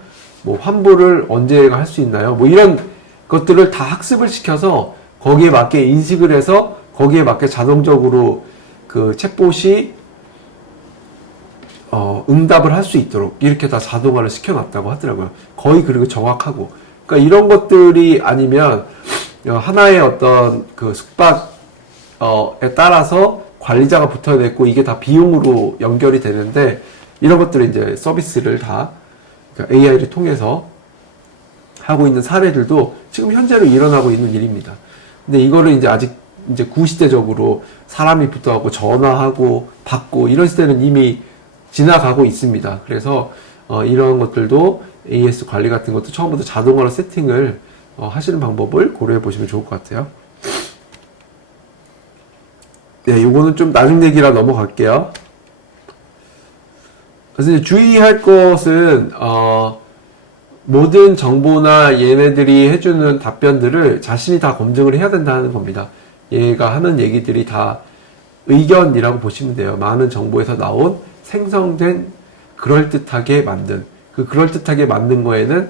뭐 환불을 언제 할 수 있나요? 뭐 이런 것들을 다 학습을 시켜서 거기에 맞게 인식을 해서 거기에 맞게 자동적으로 그 챗봇이 응답을 할 수 있도록 이렇게 다 자동화를 시켜놨다고 하더라고요. 거의 그리고 정확하고. 그러니까 이런 것들이 아니면 하나의 어떤 그 숙박에 따라서 관리자가 붙어야 되고 이게 다 비용으로 연결이 되는데, 이런 것들을 이제 서비스를 다 AI를 통해서 하고 있는 사례들도 지금 현재로 일어나고 있는 일입니다. 근데 이거를 이제 아직 이제 구시대적으로 사람이 붙어갖고 전화하고 받고 이런 시대는 이미 지나가고 있습니다. 그래서 이런 것들도 AS 관리 같은 것도 처음부터 자동화로 세팅을 하시는 방법을 고려해 보시면 좋을 것 같아요. 네, 요거는 좀 나중 얘기라 넘어갈게요. 그래서 이제 주의할 것은 모든 정보나 얘네들이 해주는 답변들을 자신이 다 검증을 해야 된다는 겁니다. 얘가 하는 얘기들이 다 의견이라고 보시면 돼요. 많은 정보에서 나온 생성된 그럴듯하게 만든, 그 그럴듯하게 만든 거에는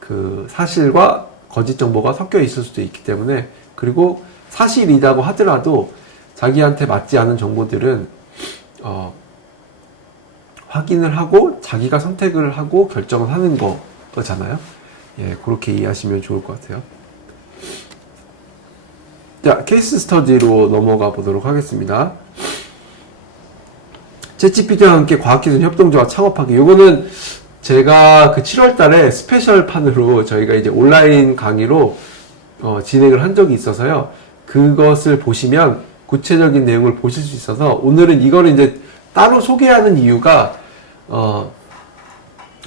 그 사실과 거짓 정보가 섞여 있을 수도 있기 때문에, 그리고 사실이라고 하더라도 자기한테 맞지 않은 정보들은 확인을 하고 자기가 선택을 하고 결정을 하는 거잖아요. 예, 그렇게 이해하시면 좋을 것 같아요. 자, 케이스 스터디로 넘어가 보도록 하겠습니다. 챗GPT와 함께 과학기술 협동조합 창업하기. 요거는 제가 그 7월 달에 스페셜 판으로 저희가 이제 온라인 강의로 진행을 한 적이 있어서요. 그것을 보시면 구체적인 내용을 보실 수 있어서 오늘은 이거를 이제 따로 소개하는 이유가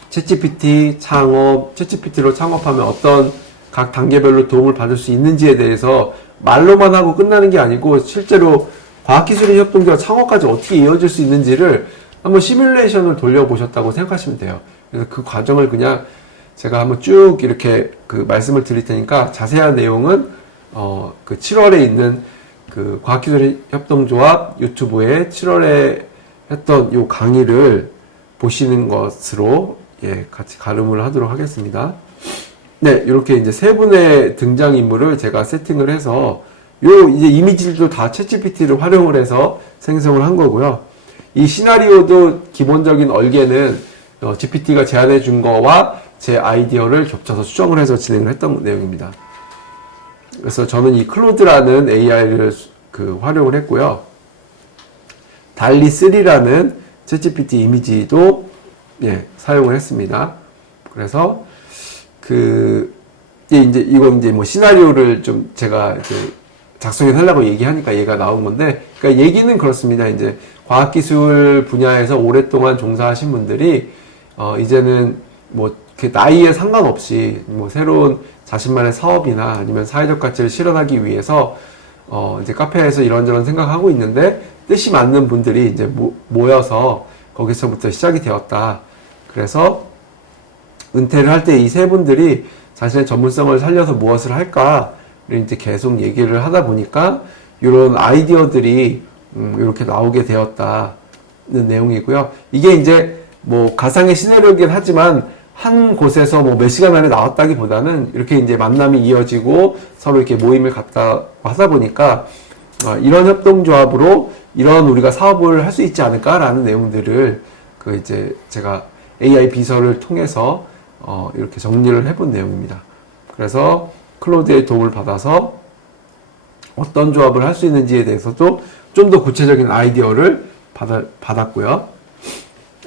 챗GPT 창업, 챗GPT로 창업하면 어떤 각 단계별로 도움을 받을 수 있는지에 대해서 말로만 하고 끝나는 게 아니고 실제로 과학기술인 협동조합 창업까지 어떻게 이어질 수 있는지를 한번 시뮬레이션을 돌려보셨다고 생각하시면 돼요. 그래서 그 과정을 그냥 제가 한번 쭉 이렇게 그 말씀을 드릴 테니까 자세한 내용은 그 7월에 있는 그 과학기술인 협동조합 유튜브에 7월에 했던 요 강의를 보시는 것으로 같이 가름을 하도록 하겠습니다. 네, 이렇게 이제 세 분의 등장인물을 제가 세팅을 해서 요 이제 이미지들도 다 챗GPT를 활용을 해서 생성을 한 거고요. 이 시나리오도 기본적인 얼개는 GPT가 제안해 준 거와 제 아이디어를 겹쳐서 수정을 해서 진행을 했던 내용입니다. 그래서 저는 이 클로드라는 AI를 활용을 했고요. 달리3라는 챗GPT 이미지도 사용을 했습니다. 그래서 이거 이제 뭐 시나리오를 좀 제가 작성해 달라고 얘기하니까 얘가 나온 건데, 그러니까 얘기는 그렇습니다. 이제 과학기술 분야에서 오랫동안 종사하신 분들이, 이제는 뭐, 나이에 상관없이, 뭐, 새로운 자신만의 사업이나 아니면 사회적 가치를 실현하기 위해서, 이제 카페에서 이런저런 생각하고 있는데, 뜻이 맞는 분들이 이제 모여서 거기서부터 시작이 되었다. 그래서, 은퇴를 할 때 이 세 분들이 자신의 전문성을 살려서 무엇을 할까? 이제 계속 얘기를 하다 보니까 이런 아이디어들이 이렇게 나오게 되었다는 내용이고요. 이게 이제 뭐 가상의 시나리오이긴 하지만 한 곳에서 뭐 몇 시간 안에 나왔다기보다는 이렇게 이제 만남이 이어지고 서로 이렇게 모임을 갖다 하다 보니까 이런 협동조합으로 이런 우리가 사업을 할 수 있지 않을까라는 내용들을 이제 제가 AI 비서를 통해서 이렇게 정리를 해본 내용입니다. 그래서 클로드의 도움을 받아서 어떤 조합을 할 수 있는지에 대해서도 좀 더 구체적인 아이디어를 받았고요.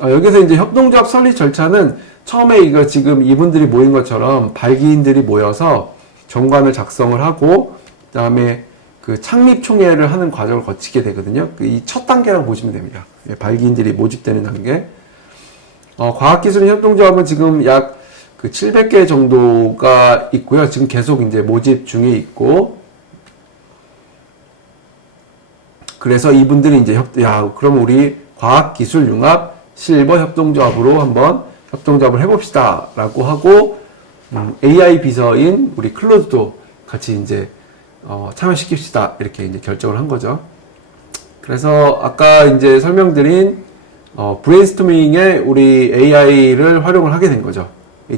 여기서 이제 협동조합 설립 절차는 처음에 이거 지금 이분들이 모인 것처럼 발기인들이 모여서 정관을 작성을 하고 그 다음에 그 창립총회를 하는 과정을 거치게 되거든요. 이 첫 단계라고 보시면 됩니다. 발기인들이 모집되는 단계. 과학기술 협동조합은 지금 약 700개 정도가 있고요. 지금 계속 이제 모집 중에 있고, 그래서 이분들이 이제 그럼 우리 과학기술융합 실버 협동조합으로 한번 협동조합을 해봅시다. 라고 하고, AI 비서인 우리 클로드도 같이 이제, 참여시킵시다. 이렇게 이제 결정을 한 거죠. 그래서 아까 이제 설명드린, 브레인스토밍에 우리 AI를 활용을 하게 된 거죠.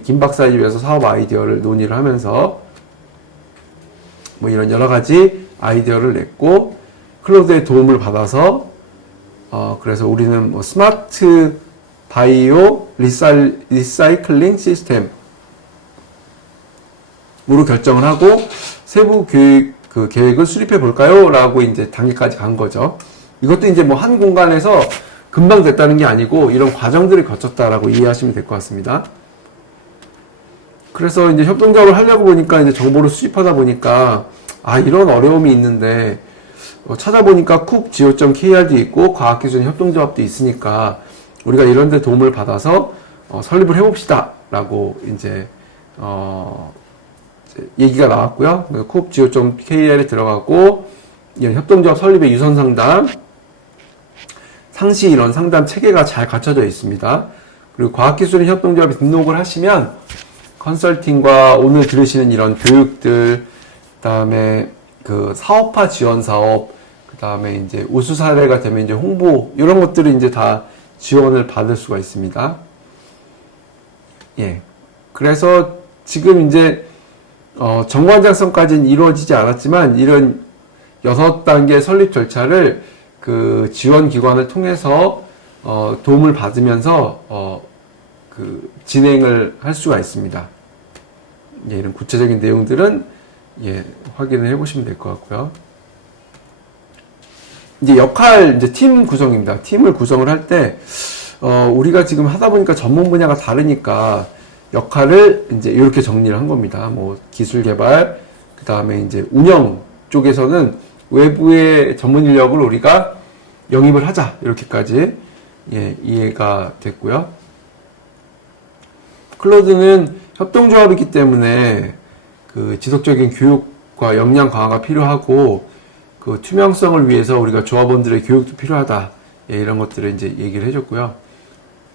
김 박사에 위해서 사업 아이디어를 논의를 하면서 뭐 이런 여러 가지 아이디어를 냈고 클로드의 도움을 받아서 그래서 우리는 뭐 스마트 바이오 리사이클링 시스템으로 결정을 하고 세부 계획을 수립해 볼까요? 라고 이제 단계까지 간 거죠. 이것도 이제 뭐 한 공간에서 금방 됐다는 게 아니고 이런 과정들을 거쳤다라고 이해하시면 될 것 같습니다. 그래서 이제 협동조합을 하려고 보니까 이제 정보를 수집하다 보니까 이런 어려움이 있는데 찾아보니까 쿡.go.kr도 있고 과학기술 협동조합도 있으니까 우리가 이런 데 도움을 받아서 설립을 해봅시다 라고 이제 얘기가 나왔고요. 쿡.go.kr에 들어가고 협동조합 설립의 유선 상담, 상시 이런 상담 체계가 잘 갖춰져 있습니다. 그리고 과학기술인 협동조합에 등록을 하시면 컨설팅과 오늘 들으시는 이런 교육들, 그 다음에 그 사업화 지원 사업, 그 다음에 이제 우수 사례가 되면 이제 홍보, 이런 것들을 이제 다 지원을 받을 수가 있습니다. 그래서 지금 이제, 정관 작성까지는 이루어지지 않았지만, 이런 6단계 설립 절차를 그 지원 기관을 통해서, 도움을 받으면서, 진행을 할 수가 있습니다. 이런 구체적인 내용들은 예, 확인을 해보시면 될 것 같고요. 이제 역할, 이제 팀 구성입니다. 팀을 구성을 할 때, 우리가 지금 하다 보니까 전문 분야가 다르니까 역할을 이제 이렇게 정리를 한 겁니다. 뭐, 기술 개발, 그 다음에 이제 운영 쪽에서는 외부의 전문 인력을 우리가 영입을 하자. 이렇게까지, 예, 이해가 됐고요. 클로드는 협동조합이기 때문에 그 지속적인 교육과 역량 강화가 필요하고 그 투명성을 위해서 우리가 조합원들의 교육도 필요하다. 예, 이런 것들을 이제 얘기를 해줬고요.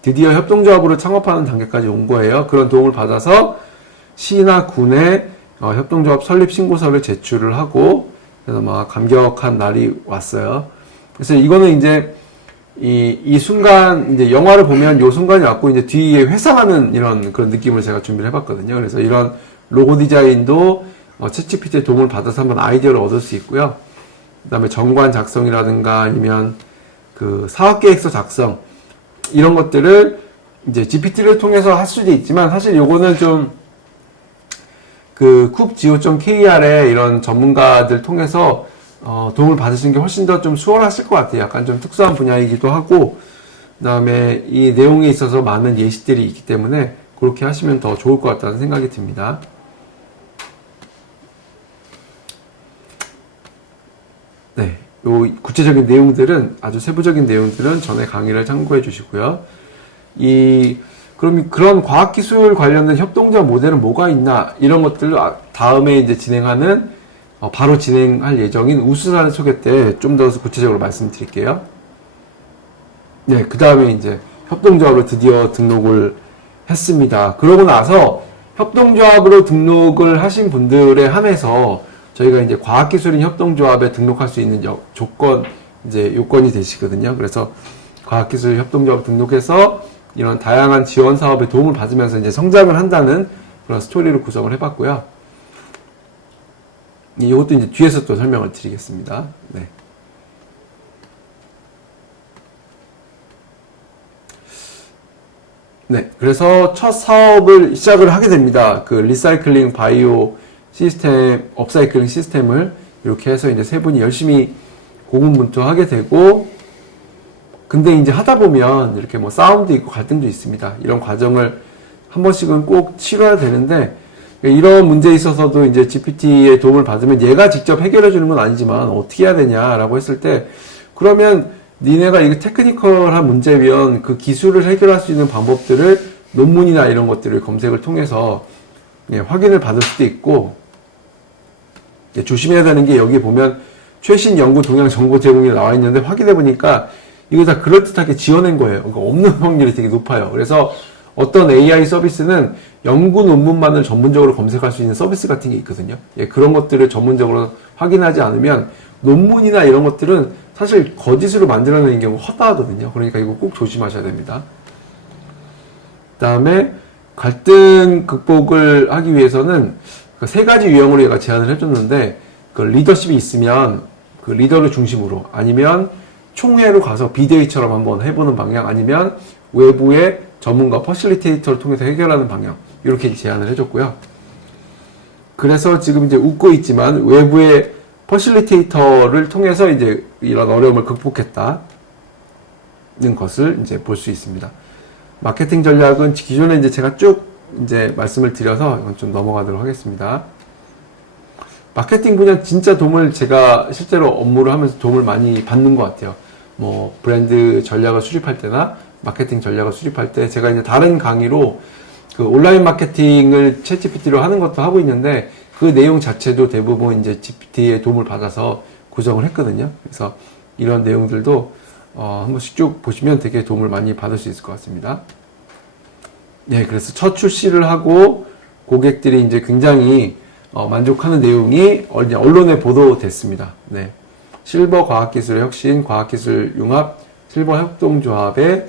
드디어 협동조합으로 창업하는 단계까지 온 거예요. 그런 도움을 받아서 시나 군에 협동조합 설립 신고서를 제출을 하고 그래서 막 감격한 날이 왔어요. 그래서 이거는 이제 이 순간 이제 영화를 보면 이 순간이 왔고 이제 뒤에 회상하는 이런 그런 느낌을 제가 준비를 해봤거든요. 그래서 이런 로고 디자인도 챗GPT의 도움을 받아서 한번 아이디어를 얻을 수 있고요. 그 다음에 정관 작성이라든가 아니면 그 사업계획서 작성 이런 것들을 이제 GPT를 통해서 할 수도 있지만 사실 요거는 좀 그 쿱지오.kr의 이런 전문가들 통해서 도움을 받으시는 게 훨씬 더 좀 수월하실 것 같아요. 약간 좀 특수한 분야이기도 하고 그 다음에 이 내용에 있어서 많은 예시들이 있기 때문에 그렇게 하시면 더 좋을 것 같다는 생각이 듭니다. 네, 요 구체적인 내용들은 아주 세부적인 내용들은 전에 강의를 참고해 주시고요. 그럼 그런 과학기술 관련된 협동조합 모델은 뭐가 있나 이런 것들을 다음에 이제 진행하는 바로 진행할 예정인 우수사례 소개 때 좀 더 구체적으로 말씀드릴게요. 네, 그 다음에 이제 협동조합으로 드디어 등록을 했습니다. 그러고 나서 협동조합으로 등록을 하신 분들에 한해서 저희가 이제 과학기술인 협동조합에 등록할 수 있는 요건이 되시거든요. 그래서 과학기술 협동조합 등록해서 이런 다양한 지원 사업에 도움을 받으면서 이제 성장을 한다는 그런 스토리를 구성을 해봤고요. 이것도 이제 뒤에서 또 설명을 드리겠습니다. 네. 네. 그래서 첫 사업을 시작을 하게 됩니다. 그 리사이클링 바이오 시스템, 업사이클링 시스템을 이렇게 해서 이제 세 분이 열심히 고군분투하게 되고 근데 이제 하다 보면 이렇게 뭐 싸움도 있고 갈등도 있습니다. 이런 과정을 한 번씩은 꼭 치러야 되는데 이런 문제에 있어서도 이제 GPT의 도움을 받으면 얘가 직접 해결해 주는 건 아니지만 어떻게 해야 되냐라고 했을 때 그러면 니네가 이게 테크니컬한 문제면 그 기술을 해결할 수 있는 방법들을 논문이나 이런 것들을 검색을 통해서 확인을 받을 수도 있고 조심해야 되는 게 여기 보면 최신 연구 동향 정보 제공이 나와 있는데 확인해 보니까 이거 다 그럴듯하게 지어낸 거예요. 그러니까 없는 확률이 되게 높아요. 그래서 어떤 AI 서비스는 연구 논문만을 전문적으로 검색할 수 있는 서비스 같은 게 있거든요. 예, 그런 것들을 전문적으로 확인하지 않으면 논문이나 이런 것들은 사실 거짓으로 만들어내는 경우가 허다하거든요. 그러니까 이거 꼭 조심하셔야 됩니다. 그 다음에 갈등 극복을 하기 위해서는 그 세 가지 유형으로 얘가 제안을 해줬는데 그 리더십이 있으면 그 리더를 중심으로 아니면 총회로 가서 비대위처럼 한번 해보는 방향 아니면 외부의 전문가 퍼실리테이터를 통해서 해결하는 방향 이렇게 제안을 해줬고요. 그래서 지금 이제 웃고 있지만 외부의 퍼실리테이터를 통해서 이제 이런 어려움을 극복했다는 것을 이제 볼 수 있습니다. 마케팅 전략은 기존에 이제 제가 쭉 이제 말씀을 드려서 이건 좀 넘어가도록 하겠습니다. 마케팅 분야 진짜 도움을 제가 실제로 업무를 하면서 도움을 많이 받는 것 같아요. 뭐 브랜드 전략을 수립할 때나 마케팅 전략을 수립할 때 제가 이제 다른 강의로 그 온라인 마케팅을 챗GPT로 하는 것도 하고 있는데 그 내용 자체도 대부분 이제 GPT의 도움을 받아서 구성을 했거든요. 그래서 이런 내용들도 한 번씩 쭉 보시면 되게 도움을 많이 받을 수 있을 것 같습니다. 네, 그래서 첫 출시를 하고 고객들이 이제 굉장히 만족하는 내용이 언론에 보도됐습니다. 네. 실버 과학기술의 혁신, 과학기술 융합, 실버 협동조합의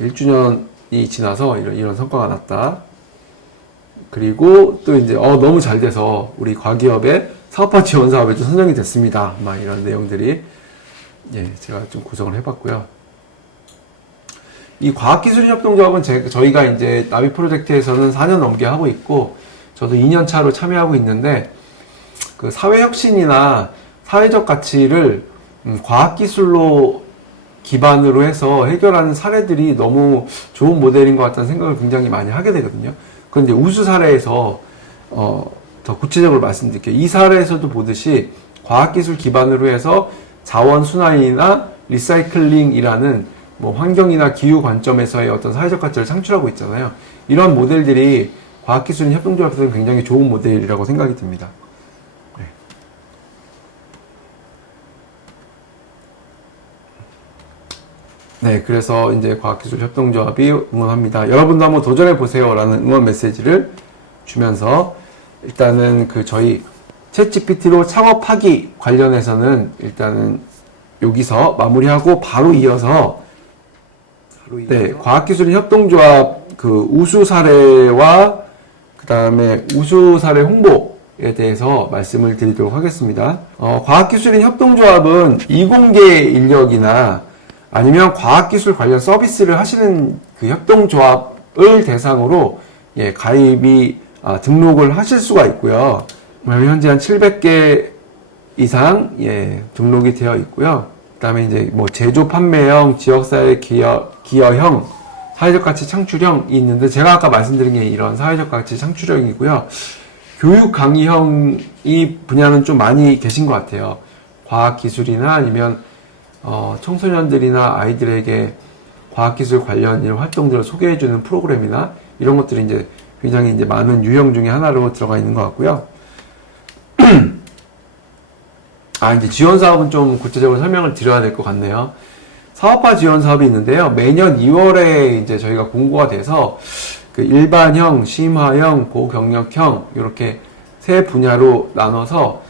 1주년이 지나서 이런 성과가 났다. 그리고 또 이제 너무 잘 돼서 우리 과기업의 사업화 지원 사업에 좀 선정이 됐습니다. 막 이런 내용들이 제가 좀 구성을 해봤고요. 이 과학기술협동조합은 저희가 이제 나비 프로젝트에서는 4년 넘게 하고 있고 저도 2년 차로 참여하고 있는데 그 사회혁신이나 사회적 가치를 과학기술로 기반으로 해서 해결하는 사례들이 너무 좋은 모델인 것 같다는 생각을 굉장히 많이 하게 되거든요. 그런데 우수 사례에서 더 구체적으로 말씀드릴게요. 이 사례에서도 보듯이 과학기술 기반으로 해서 자원 순환이나 리사이클링이라는 뭐 환경이나 기후 관점에서의 어떤 사회적 가치를 창출하고 있잖아요. 이런 모델들이 과학기술인 협동조합에서는 굉장히 좋은 모델이라고 생각이 듭니다. 네, 그래서 이제 과학기술 협동조합이 응원합니다. 여러분도 한번 도전해 보세요라는 응원 메시지를 주면서 일단은 그 저희 챗GPT로 창업하기 관련해서는 일단은 여기서 마무리하고 바로 이어서 네, 과학기술인 협동조합 그 우수 사례와 그 다음에 우수 사례 홍보에 대해서 말씀을 드리도록 하겠습니다. 과학기술인 협동조합은 이공계 인력이나 아니면 과학기술 관련 서비스를 하시는 그 협동조합을 대상으로 가입이 등록을 하실 수가 있고요. 현재 한 700개 이상 등록이 되어 있고요. 그다음에 이제 뭐 제조 판매형, 지역사회 기여형, 사회적 가치 창출형이 있는데 제가 아까 말씀드린 게 이런 사회적 가치 창출형이고요. 교육 강의형이 분야는 좀 많이 계신 것 같아요. 과학기술이나 아니면 청소년들이나 아이들에게 과학기술 관련 이런 활동들을 소개해주는 프로그램이나 이런 것들이 이제 굉장히 이제 많은 유형 중에 하나로 들어가 있는 것 같고요. 이제 지원 사업은 좀 구체적으로 설명을 드려야 될 것 같네요. 사업화 지원 사업이 있는데요. 매년 2월에 이제 저희가 공고가 돼서 그 일반형, 심화형, 고경력형 이렇게 세 분야로 나눠서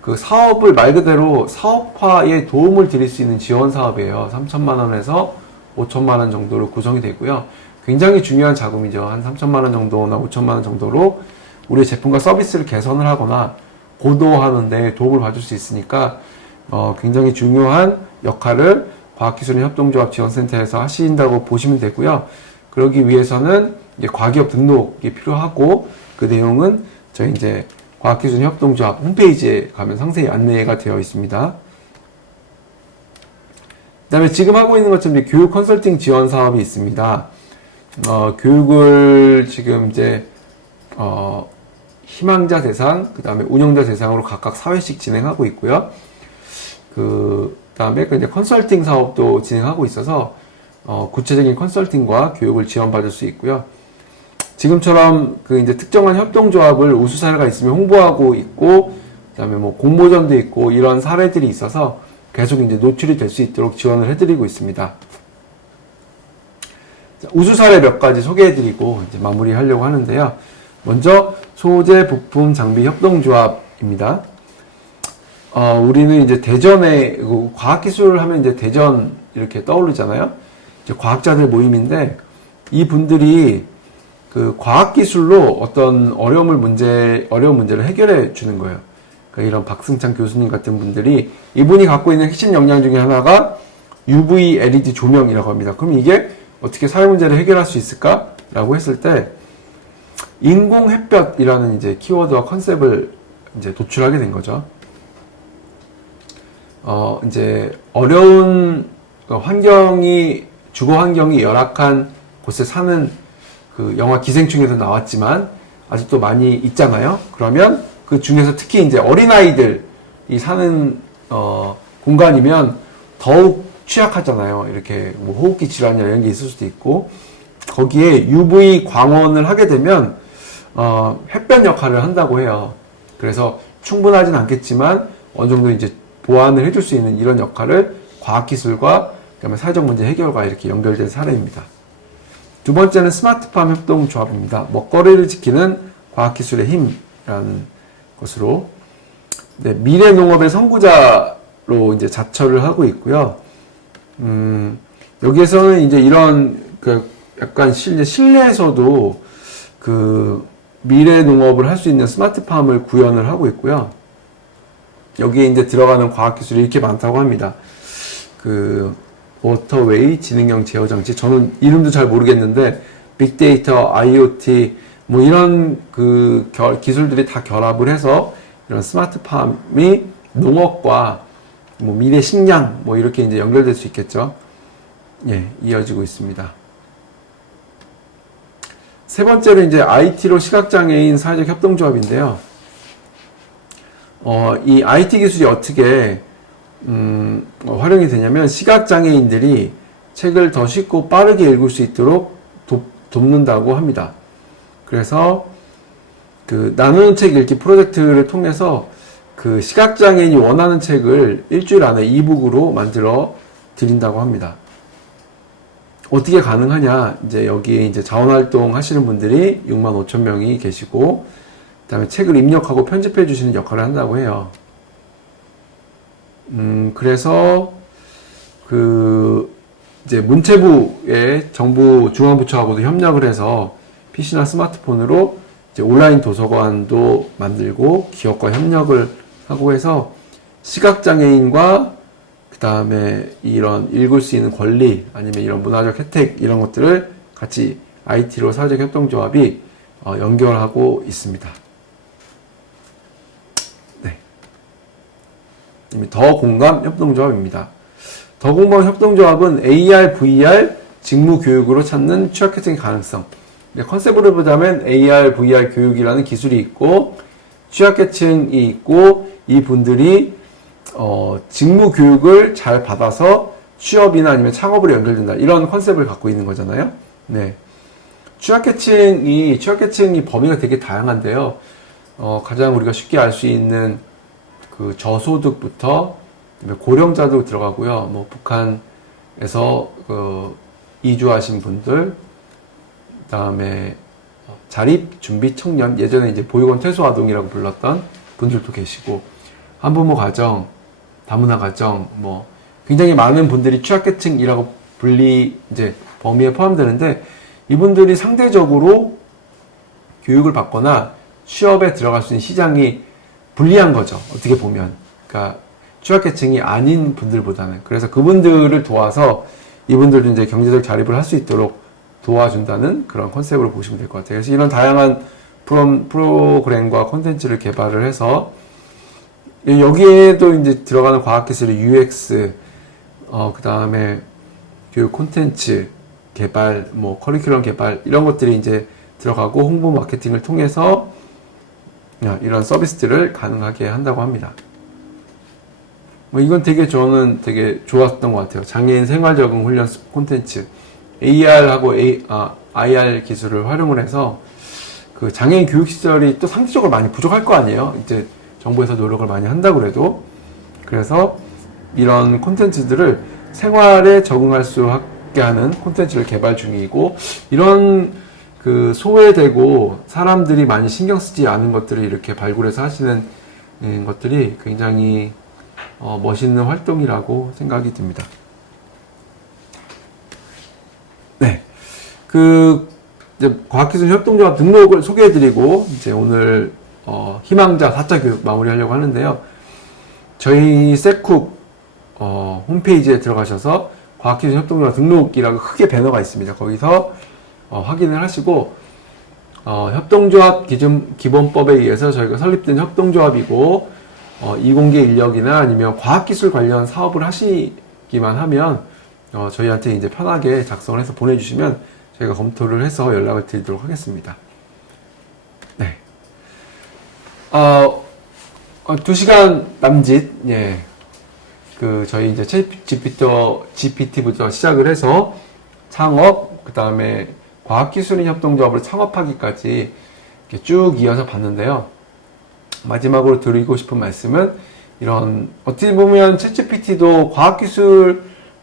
그 사업을 말 그대로 사업화에 도움을 드릴 수 있는 지원 사업이에요. 3천만 원에서 5천만 원 정도로 구성이 되고요. 굉장히 중요한 자금이죠. 한 3천만 원 정도나 5천만 원 정도로 우리의 제품과 서비스를 개선을 하거나 고도화하는 데 도움을 받을 수 있으니까 굉장히 중요한 역할을 과학기술인 협동조합 지원센터에서 하신다고 보시면 되고요. 그러기 위해서는 이제 과기업 등록이 필요하고 그 내용은 저희 이제 과학기술인 협동조합 홈페이지에 가면 상세히 안내가 되어 있습니다. 그 다음에 지금 하고 있는 것처럼 교육 컨설팅 지원 사업이 있습니다. 교육을 지금 이제 희망자 대상, 그 다음에 운영자 대상으로 각각 4회씩 진행하고 있고요. 그 다음에 이제 컨설팅 사업도 진행하고 있어서 구체적인 컨설팅과 교육을 지원받을 수 있고요. 지금처럼 그 이제 특정한 협동조합을 우수 사례가 있으면 홍보하고 있고, 그 다음에 뭐 공모전도 있고 이런 사례들이 있어서 계속 이제 노출이 될 수 있도록 지원을 해드리고 있습니다. 우수 사례 몇 가지 소개해드리고 이제 마무리하려고 하는데요. 먼저 소재, 부품, 장비 협동조합입니다. 우리는 이제 대전에 과학기술 하면 이제 대전 이렇게 떠오르잖아요. 이제 과학자들 모임인데 이 분들이 그 과학기술로 어떤 어려운 문제를 해결해 주는 거예요. 그러니까 이런 박승찬 교수님 같은 분들이 이분이 갖고 있는 핵심 역량 중에 하나가 UV LED 조명이라고 합니다. 그럼 이게 어떻게 사회 문제를 해결할 수 있을까라고 했을 때 인공 햇볕이라는 이제 키워드와 컨셉을 이제 도출하게 된 거죠. 이제 어려운 주거 환경이 열악한 곳에 사는 그 영화 기생충에도 나왔지만 아직도 많이 있잖아요. 그러면 그 중에서 특히 이제 어린아이들이 사는 공간이면 더욱 취약하잖아요. 이렇게 뭐 호흡기 질환이나 이런 게 있을 수도 있고 거기에 UV 광원을 하게 되면 햇볕 역할을 한다고 해요. 그래서 충분하진 않겠지만 어느 정도 이제 보완을 해줄 수 있는 이런 역할을 과학기술과 그다음에 사회적 문제 해결과 이렇게 연결된 사례입니다. 두 번째는 스마트팜 협동조합입니다. 먹거리를 지키는 과학기술의 힘이라는 것으로 미래 농업의 선구자로 이제 자처를 하고 있고요. 여기에서는 이제 이런 그 약간 실내에서도 그 미래 농업을 할 수 있는 스마트팜을 구현을 하고 있고요. 여기에 이제 들어가는 과학기술이 이렇게 많다고 합니다. 그 워터웨이 지능형 제어 장치, 저는 이름도 잘 모르겠는데 빅데이터, IoT 뭐 이런 그 기술들이 다 결합을 해서 이런 스마트팜이 농업과 뭐 미래 식량 뭐 이렇게 이제 연결될 수 있겠죠. 예, 이어지고 있습니다. 세 번째로 이제 IT로 시각장애인 사회적 협동조합인데요. 이 IT 기술이 어떻게 활용이 되냐면 시각장애인들이 책을 더 쉽고 빠르게 읽을 수 있도록 돕는다고 합니다. 그래서 그 나누는 책 읽기 프로젝트를 통해서 그 시각장애인이 원하는 책을 일주일 안에 이북으로 만들어 드린다고 합니다. 어떻게 가능하냐? 이제 여기에 이제 자원활동 하시는 분들이 65,000명이 계시고, 그 다음에 책을 입력하고 편집해 주시는 역할을 한다고 해요. 그래서, 이제 문체부의 정부 중앙부처하고도 협력을 해서 PC나 스마트폰으로 이제 온라인 도서관도 만들고 기업과 협력을 하고 해서 시각장애인과 그 다음에 이런 읽을 수 있는 권리 아니면 이런 문화적 혜택 이런 것들을 같이 IT로 사회적 협동조합이 연결하고 있습니다. 네. 더 공감 협동조합입니다. 더 공감 협동조합은 AR, VR 직무 교육으로 찾는 취약계층의 가능성. 컨셉으로 보자면 AR, VR 교육이라는 기술이 있고 취약계층이 있고 이 분들이 직무 교육을 잘 받아서 취업이나 아니면 창업으로 연결된다. 이런 컨셉을 갖고 있는 거잖아요. 네. 취약계층이 범위가 되게 다양한데요. 가장 우리가 쉽게 알 수 있는 그 저소득부터 고령자도 들어가고요. 뭐 북한에서 이주하신 분들, 그다음에 자립 준비 청년, 예전에 이제 보육원 퇴소 아동이라고 불렀던 분들도 계시고 한부모 가정, 다문화 가정, 뭐 굉장히 많은 분들이 취약계층이라고 이제 범위에 포함되는데 이분들이 상대적으로 교육을 받거나 취업에 들어갈 수 있는 시장이 불리한 거죠. 어떻게 보면. 그러니까 취약계층이 아닌 분들보다는. 그래서 그분들을 도와서 이분들도 이제 경제적 자립을 할 수 있도록 도와준다는 그런 컨셉으로 보시면 될 것 같아요. 그래서 이런 다양한 프로그램과 콘텐츠를 개발을 해서 여기에도 이제 들어가는 과학기술의 UX, 그 다음에 교육 콘텐츠 개발, 뭐 커리큘럼 개발 이런 것들이 이제 들어가고 홍보 마케팅을 통해서 이런 서비스들을 가능하게 한다고 합니다. 뭐 이건 저는 되게 좋았던 것 같아요. 장애인 생활 적응 훈련 콘텐츠, AR하고 IR 기술을 활용을 해서 그 장애인 교육 시설이 또 상대적으로 많이 부족할 거 아니에요. 이제 정부에서 노력을 많이 한다고 그래도. 그래서 이런 콘텐츠들을 생활에 적응할 수 있게 하는 콘텐츠를 개발 중이고, 이런 그 소외되고 사람들이 많이 신경 쓰지 않은 것들을 이렇게 발굴해서 하시는 것들이 굉장히 멋있는 활동이라고 생각이 듭니다. 네. 이제 과학기술 협동조합 등록을 소개해드리고, 이제 오늘, 희망자 4차 교육 마무리하려고 하는데요. 저희 세쿡, 홈페이지에 들어가셔서 과학기술 협동조합 등록이라고 크게 배너가 있습니다. 거기서, 확인을 하시고, 협동조합 기본법에 의해서 저희가 설립된 협동조합이고, 이공계 인력이나 아니면 과학기술 관련 사업을 하시기만 하면, 저희한테 이제 편하게 작성을 해서 보내주시면 저희가 검토를 해서 연락을 드리도록 하겠습니다. 네. 2시간 남짓, 예. 저희 이제 GPT부터 시작을 해서 창업, 그 다음에 과학기술인 협동조합을 창업하기까지 이렇게 쭉 이어서 봤는데요. 마지막으로 드리고 싶은 말씀은 이런, 어떻게 보면 챗GPT도 과학기술의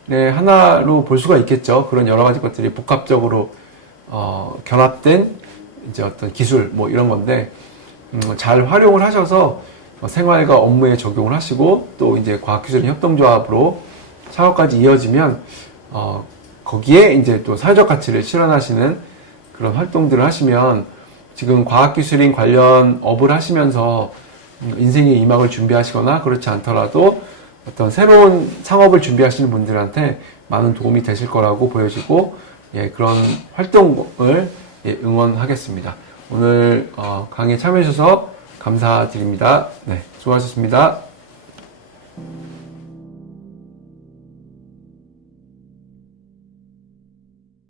하나로 볼 수가 있겠죠. 그런 여러 가지 것들이 복합적으로, 결합된 이제 어떤 기술, 뭐 이런 건데, 잘 활용을 하셔서 생활과 업무에 적용을 하시고, 또 이제 과학기술인 협동조합으로 창업까지 이어지면, 거기에 이제 또 사회적 가치를 실현하시는 그런 활동들을 하시면, 지금 과학기술인 관련 업을 하시면서 인생의 2막을 준비하시거나 그렇지 않더라도 어떤 새로운 창업을 준비하시는 분들한테 많은 도움이 되실 거라고 보여지고, 예, 그런 활동을 응원하겠습니다. 오늘 강의에 참여해 주셔서 감사드립니다. 네, 수고하셨습니다.